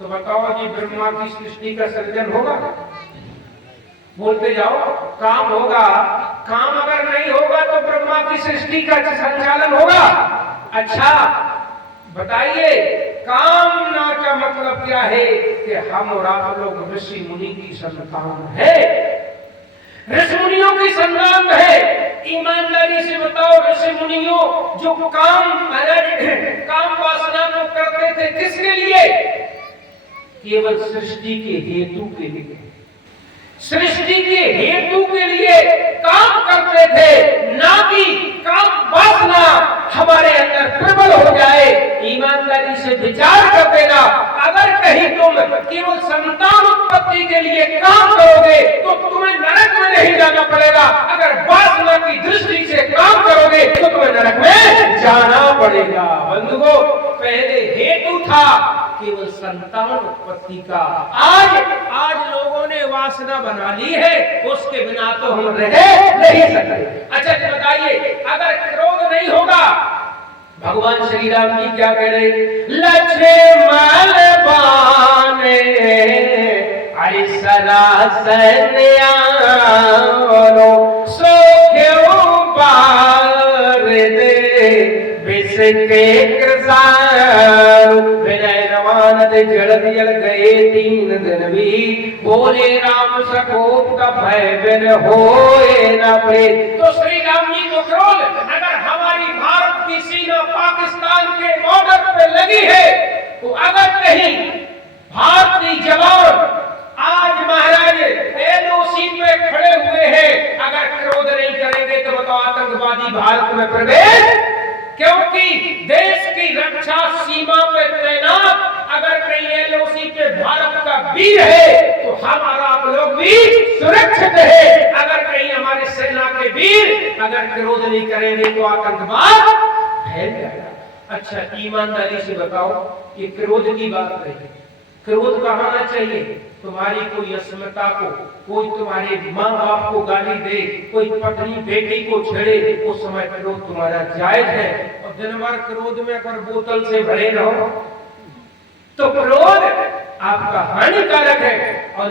तो बताओ जी ब्रह्मा की सृष्टि का सर्जन होगा? बोलते जाओ। काम होगा। काम अगर नहीं होगा तो ब्रह्मा की सृष्टि का संचालन होगा। अच्छा बताइए कामना का मतलब क्या है? कि हम और आप लोग ऋषि मुनि की संतान है, ऋषि मुनियों की संतान है। ईमानदारी से बताओ ऋषि मुनियों जो काम वासना को करते थे किसके लिए? केवल सृष्टि के हेतु के लिए। सृष्टि के हेतु के लिए काम करते थे, ना कि काम वासना हमारे अंदर प्रबल हो जाए। ईमानदारी से विचार कर देना अगर कहीं तुम केवल संतान उत्पत्ति के लिए काम करोगे तो तुम्हें नरक में नहीं जाना पड़ेगा। अगर वासना की दृष्टि से काम करोगे तो तुम्हें नरक में जाना पड़ेगा। बंधुओं पहले हेतु था केवल संतान उत्पत्ति का। आज लोगों ने वासना बना ली है, उसके बिना तो हम रह नहीं सकते। अच्छा जी बताइए अगर क्रोध नहीं होगा, भगवान श्री राम जी क्या कह रहे? लक्ष्मण बाने आई सरासन सो क्यों बार दे विष के कृसारू। जल जल गए 3 दिन भी बोले राम सकोप का भय बिन होए न पे। तो श्री राम जी को क्रोध अगर हमारी भारत की सीमा पाकिस्तान के बॉर्डर पे लगी है तो अगर कहीं भारतीय जवान आज महाराज एलओसी पे खड़े हुए हैं, अगर क्रोध नहीं करेंगे तो बताओ आतंकवादी भारत में प्रवेश, क्योंकि देश की रक्षा सीमा पे तैनात अगर कहीं एलओसी पे भारत का वीर है तो हम और आप लोग भी सुरक्षित है। अगर कहीं हमारे सेना के वीर अगर क्रोध नहीं करेंगे तो आतंकवाद फैल जाएगा। अच्छा ईमानदारी से बताओ कि क्रोध की बात रही, क्रोध कहाँ आना चाहिए? तुम्हारी कोई अस्मिता को, कोई तुम्हारे माँ बाप को गाली दे, कोई पत्नी बेटी को छेड़े, उस समय क्रोध तुम्हारा जायज है। और दिन भर क्रोध में अगर बोतल से भरे रहो तो क्रोध आपका हानिकारक है। और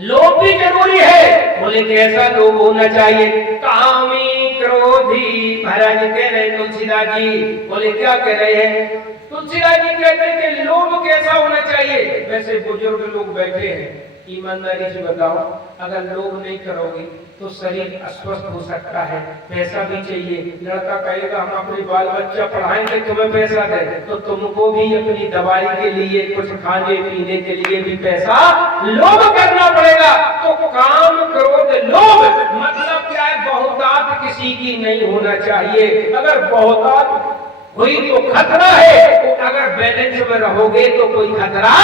लोभ भी जरूरी है। बोले कि ऐसा लोभ होना चाहिए, कामी क्रोधी। महाराज कह रहे हैं तुलसीदास जी, बोले क्या कह रहे हैं? तुलसीदास जी कहते हैं कि लोभ कैसा होना चाहिए? वैसे बुजुर्ग लोग बैठे हैं, ईमानदारी से बताओ, अगर लोभ नहीं करोगे तो शरीर अस्वस्थ हो सकता है, पैसा भी चाहिए। लड़का कहेगा हम अपने बाल बच्चा पढ़ाएंगे, तुम्हें पैसा दे, तो तुमको भी अपनी दवाई के लिए, कुछ खाने पीने के लिए भी पैसा लोभ करना पड़ेगा। तो काम क्रोध लोभ मतलब क्या है? बहुतात किसी की नहीं होना चाहिए। अगर बहुतात हुई तो खतरा है, तो अगर बैलेंस में रहोगे तो कोई खतरा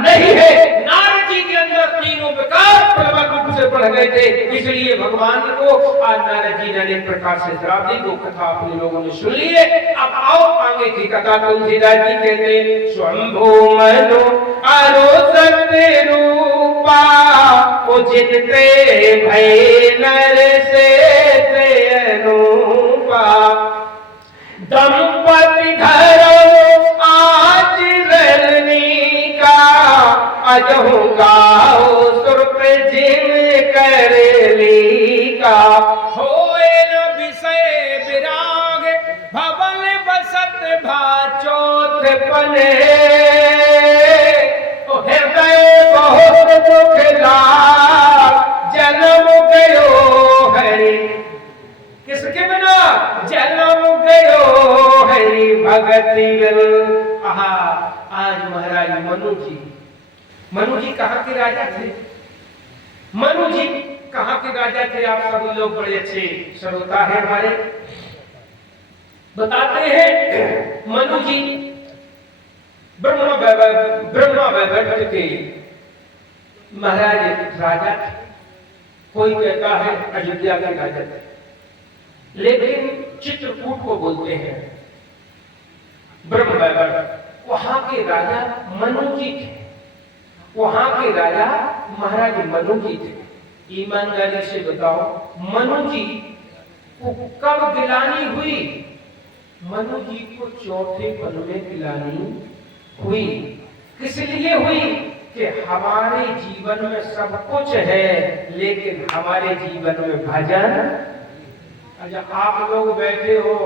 नहीं है। नारद जी के अंदर तीनों विकार प्रबल रूप से बढ़ गए थे, इसलिए भगवान को आज नारद जी ने अनेक प्रकार से श्राप दी। वो कथा अपने लोगों ने सुन ली है। अब आओ आगे की कथा। तुलसीदास जी कहते हैं स्वयंभू मनु आरो सत्य रूपा, उचिते भय नर से अनुपा, दंपति धरो आज रलनी का, अजहु गाओ सुरप जिन कर ली का, होए न विषय विराग भवन बसत भाचोथ पने, हृदय बहुत दुख लाग जन्म गयो हरि, किसके बिना? जन्म गयो हरि भगति बिन। आहा, आज महाराज मनु जी कहाँ के राजा थे? मनु जी कहाँ के राजा थे? आप सभी लोग बड़े अच्छे श्रोता है हमारे, बताते हैं मनु जी ब्रह्मा वैवर्त के महाराज राजा थे। कोई कहता है अयोध्या के राजा थे, लेकिन चित्रकूट को बोलते हैं ब्रह्म वैवर्त। वहां के राजा मनु जी थे, वहां के राजा महाराज मनु जी थे। ईमानदारी से बताओ मनु जी को कब गिलानी हुई? मनु जी को चौथे पल में गिलानी हुई। किस लिए हुई? कि हमारे जीवन में सब कुछ है, लेकिन हमारे जीवन में भजन। अच्छा आप लोग बैठे हो,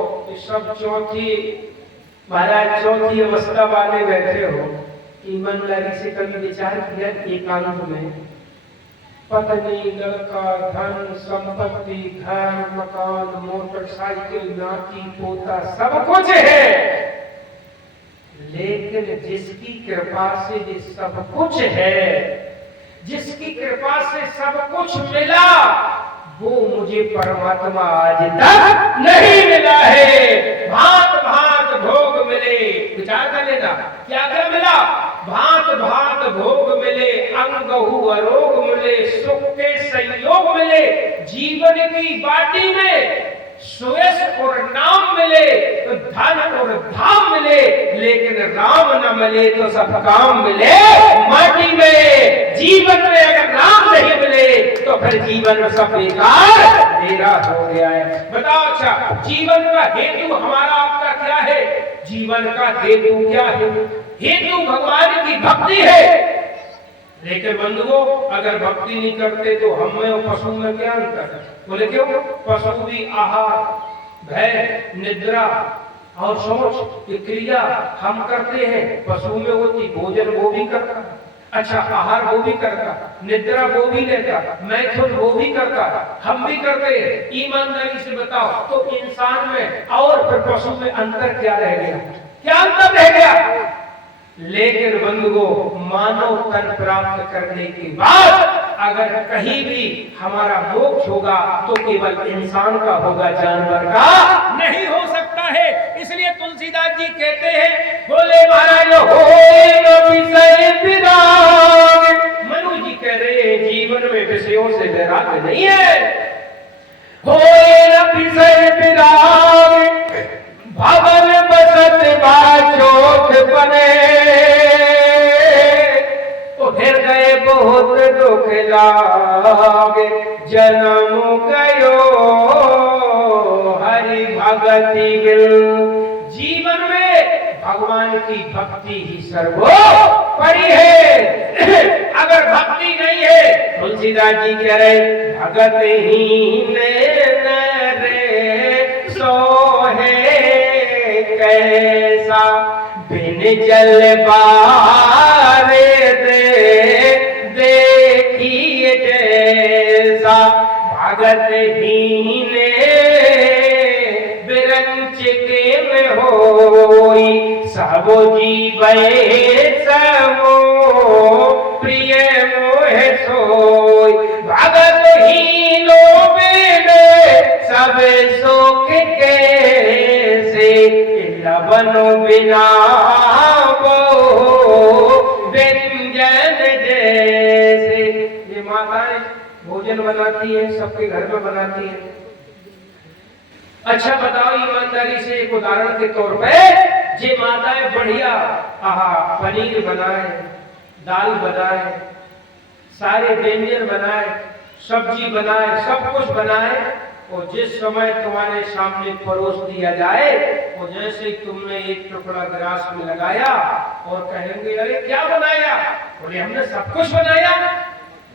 सब चौथी महाराज चौथी अवस्था वाले बैठे हो, ईमानदारी से कभी विचार किया एकांत में? पत्नी, लड़का, धन संपत्ति, घर मकान, मोटरसाइकिल, नाती पोता सब कुछ है, लेकिन जिसकी कृपा से ये सब कुछ है, जिसकी कृपा से सब कुछ मिला, वो मुझे परमात्मा आज तक नहीं मिला है। भांत भांत भोग मिले, विचार कर लेना, क्या क्या मिला? भांत भांत भोग मिले, अंगहु अरोग मिले, सुख के संयोग मिले, जीवन की बाटी में सुयश और नाम मिले, तो धन और धाम मिले, लेकिन राम न मिले तो सब काम मिले माटी में। जीवन में अगर राम नहीं मिले तो फिर जीवन में सब बेकार मेरा हो गया है। बताओ अच्छा जीवन का हेतु हमारा आपका क्या है? जीवन का हेतु क्या है? हेतु भगवान की भक्ति है। लेकिन बंधुओं अगर भक्ति नहीं करते तो हम में और पशु में क्या अंतर है? बोले क्यों? पशु भी आहार, भय, निद्रा और सोच की क्रिया हम करते हैं, पशु में होती भोजन वो भी करता, अच्छा आहार वो भी करता, निद्रा वो भी लेता, मैथुन वो भी करता, हम भी करते हैं। ईमानदारी से बताओ तो इंसान में और फिर पशु में अंतर क्या रह गया? क्या अंतर रह गया? लेकिन बंधुओं, मानव तन प्राप्त करने के बाद अगर कहीं भी हमारा मोक्ष होगा तो केवल इंसान का होगा, जानवर का नहीं हो सकता है। इसलिए तुलसीदास जी कहते हैं, बोले महाराज होए न विषय विराग। मनु जी कह रहे हैं जीवन में विषयों से वैराग्य नहीं है। होए न विषय विराग, भवन बसत बाचोथ बने। तो फिर गए बहुत दुख लागे, जन्म गयो हरि भगति बिल। जीवन में भगवान की भक्ति ही सर्वोपरि है। अगर भक्ति नहीं है, तुलसीदास जी कह रहे भगत ही रे सोहे कैसा, बिन जल बारे दे देखिए जैसा। भगत हीन बिरंच के में होई, सब जीवे समो प्रिय मोह सोई। भगत हीनो बिने सब सुख कैसे, लवन बिना व्यंजन जैसे। ये माताएं भोजन बनाती है, सबके घर में बनाती है। अच्छा बताओ ईमानदारी से, एक उदाहरण के तौर पे, जे माताएं बढ़िया पनीर बनाए, दाल बनाए, सारे व्यंजन बनाए, सब्जी बनाए, सब कुछ बनाए, और जिस समय तुम्हारे सामने परोस दिया जाए, और जैसे ही तुमने एक टुकड़ा गिलास में लगाया और कहेंगे अरे क्या बनाया, बोले हमने सब कुछ बनाया।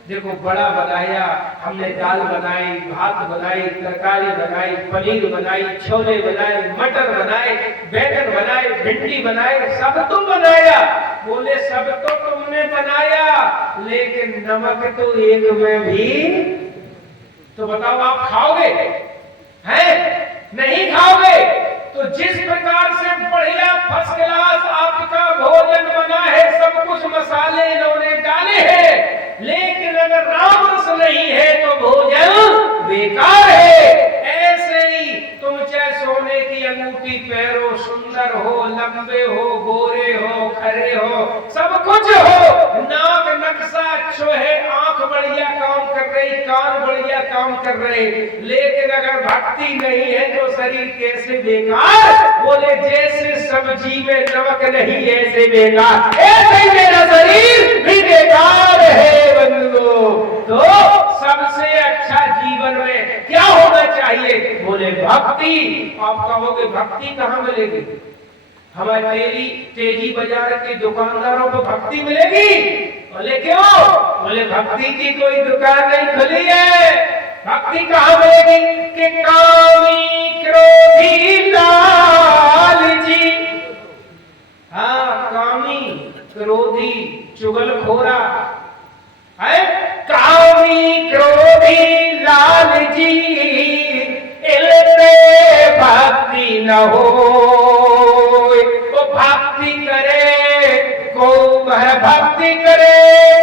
देखो बड़ा बनाया, हमने दाल बनाई, भात बनाई, तरकारी बनाई, पनीर बनाई, छोले बनाए, मटर बनाए, बैंगन बनाए, भिंडी बनाए, सब तुम बनाया। बोले सब तो तुमने बनाया, लेकिन नमक तो एक में भी। तो बताओ आप खाओगे? हैं? नहीं खाओगे। तो जिस प्रकार से बढ़िया फर्स्ट क्लास आपका भोजन बना है, सब कुछ मसाले इन्होंने डाले हैं, लेकिन अगर राम रस नहीं है तो भोजन बेकार है। ऐसे ही तुम चाहे सोने की अंगूठी पहनो, सुंदर हो, लंबे हो, गोरे हो, खरे हो, सब कुछ हो, नाक नक्शा अच्छो है, आंख बढ़िया काम कर रही, कान बढ़िया काम कर रहे, लेकिन अगर भक्ति नहीं है तो शरीर कैसे बेकार। बोले जैसे सब्जी में नमक नहीं ऐसे बेकार, ऐसे ही मेरा शरीर भी बेकार है बंधुओं। तो सबसे अच्छा जीवन में क्या होना चाहिए? बोले भक्ति। आप कहोगे भक्ति कहाँ मिलेगी? हमारे तेजी बाजार के दुकानदारों को भक्ति मिलेगी? बोले क्यों? बोले भक्ति की कोई दुकान नहीं खुली है। भक्ति कहाँ मिलेगी? कि कामी क्रोधी लालची। हाँ, कामी क्रोधी चुगलखोरा है, कामी क्रोधी लालची, इलते भक्ति न हो। वो भक्ति करे को भक्ति करे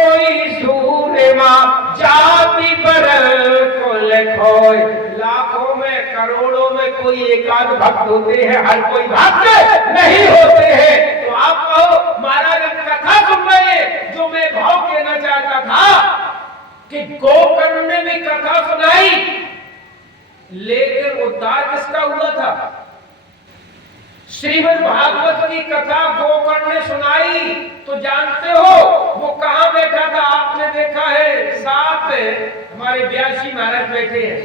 कोई सूरमा, जाति परल कुल खोय। लाखों में करोड़ों में कोई एकाध भक्त होते हैं, हर कोई भक्त नहीं होते हैं। तो आप कहो महाराज कथा सुन रहे, जो मैं भाव कहना चाहता था कि गोकर्ण ने भी कथा सुनाई, लेकिन उद्धार किसका हुआ था? श्रीमद् भागवत की कथा गोकर्ण ने सुनाई तो जानते हो वो कहां बैठा था? आपने देखा है, साथ हमारे व्यासी महाराज बैठे हैं,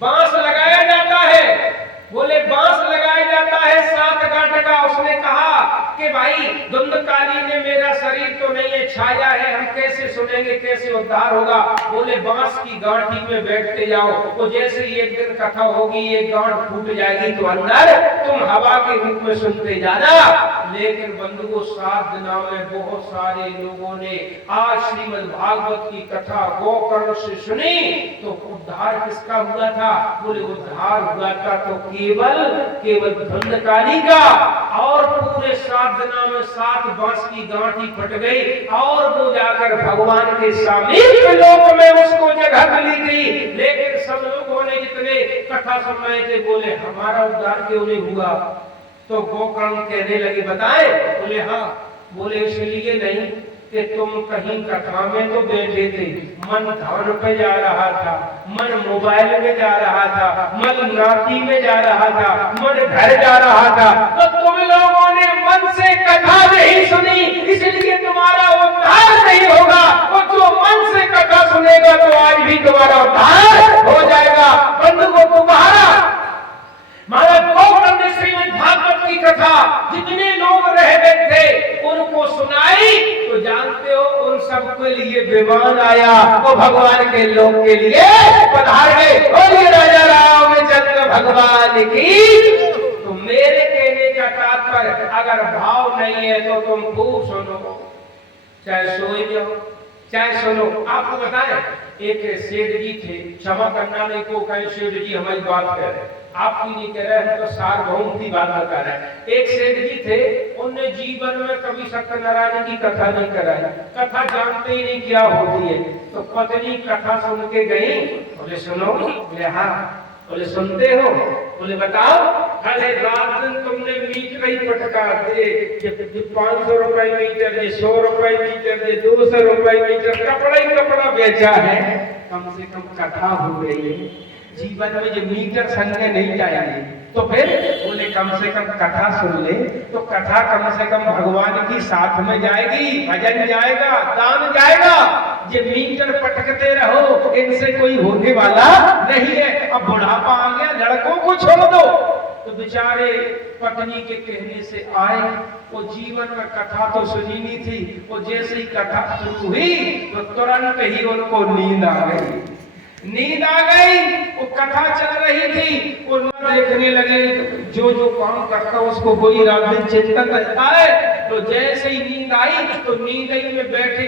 बांस लगाया जाता है। बोले बांस लगाया जाता है 7 गांठ का। उसने कहा कि भाई धुंधकाली ने मेरा शरीर तो नहीं है, छाया है, हम कैसे सुनेंगे, कैसे उद्धार होगा? बोले बांस की गांठी में बैठते जाओ, तो जैसे एक दिन कथा होगी, एक गांठ फूट जाएगी तो अंदर तुम हवा के रूप में सुनते जाना। लेकिन बंधुओं 7 दिनों में बहुत सारे लोगों ने आज श्रीमद् भागवत की कथा गोकर्ण से सुनी। तो उद्धार किसका हुआ था? बोले उद्धार हुआ था तो केवल धुंधकारी का। और पूरे 7 दिनों में 7 बांस की गांठी फट गई और वो जाकर भगवान के समीप लोक में उसको जगह मिली थी। लेकिन सब लोगों ने जितने कथा सुन रहे थे बोले हमारा उद्धार क्यों नहीं हुआ? तो गोकर्ण कहने लगे बताए? बोले हाँ। बोले इसलिए नहीं कि तुम कहीं कथा में तो बैठे थे, मन धन पे जा रहा था, मन मोबाइल में जा रहा था, मन नाती में जा रहा था, मन घर जा रहा था। तो तुम लोगों ने मन से कथा नहीं सुनी, इसलिए तुम्हारा उद्धार नहीं होगा। और जो मन से कथा सुनेगा तो आज भी तुम्हारा उद्धार हो जाएगा। बंधुओं तुम्हारा महाराज गोकर्ण ने श्रीमद् भागवत की कथा जितने लोग रह गए थे उनको सुनाई। तो जानते हो उन सबके लिए विमान आया, वो भगवान के लोक के लिए पधार गए। बोलिए राजा रामचंद्र भगवान की। तो मेरे कहने का तात्पर्य अगर भाव नहीं है तो तुम खूब सुनो, चाहे सोए जाओ चाहे सुनो। आपको बताएं एक सेठ जी थे, क्षमा करना नहीं को कहीं सेठ जी हमारी बात कर रहे, आपकी नहीं कह रहे हैं, तो सार्वभौम की बात बता रहे हैं। एक सेठ जी थे, उनने जीवन में कभी सत्यनारायण की कथा नहीं कराई, कथा जानते ही नहीं क्या होती है। तो पत्नी कथा सुन के गई, बोले सुनो? बोले हाँ। बोले सुनते हो? बोले बताओ। अरे रात दिन तुमने मीटर ही पटका दे, 500 रुपए मीटर, 100 रुपए मीटर, 200 रुपए मीटर, कपड़ा ही कपड़ा बेचा है। कम से कम कथा हो गई है, जीवन में जो मीटर संगे नहीं जाएंगे। तो फिर बोले कम से कम कथा सुन ले, तो कथा कम से कम भगवान की साथ में जाएगी, भजन जाएगा, दान जाएगा। ये मीटर पटकते रहो, इनसे कोई होने वाला नहीं है। अब बुढ़ापा आ गया, लड़कों को छोड़ दो। तो बेचारे पत्नी के कहने से आए, वो जीवन में कथा तो सुनी नहीं थी। वो जैसे ही कथा शुरू हुई तो तुरंत ही उनको नींद आ गई। नींद आ गई, वो कथा चल रही थी, वो देखने लगे जो जो काम करता उसको वही रात दिन चिंतन रहता है। तो जैसे ही नींद आई तो नींद में बैठे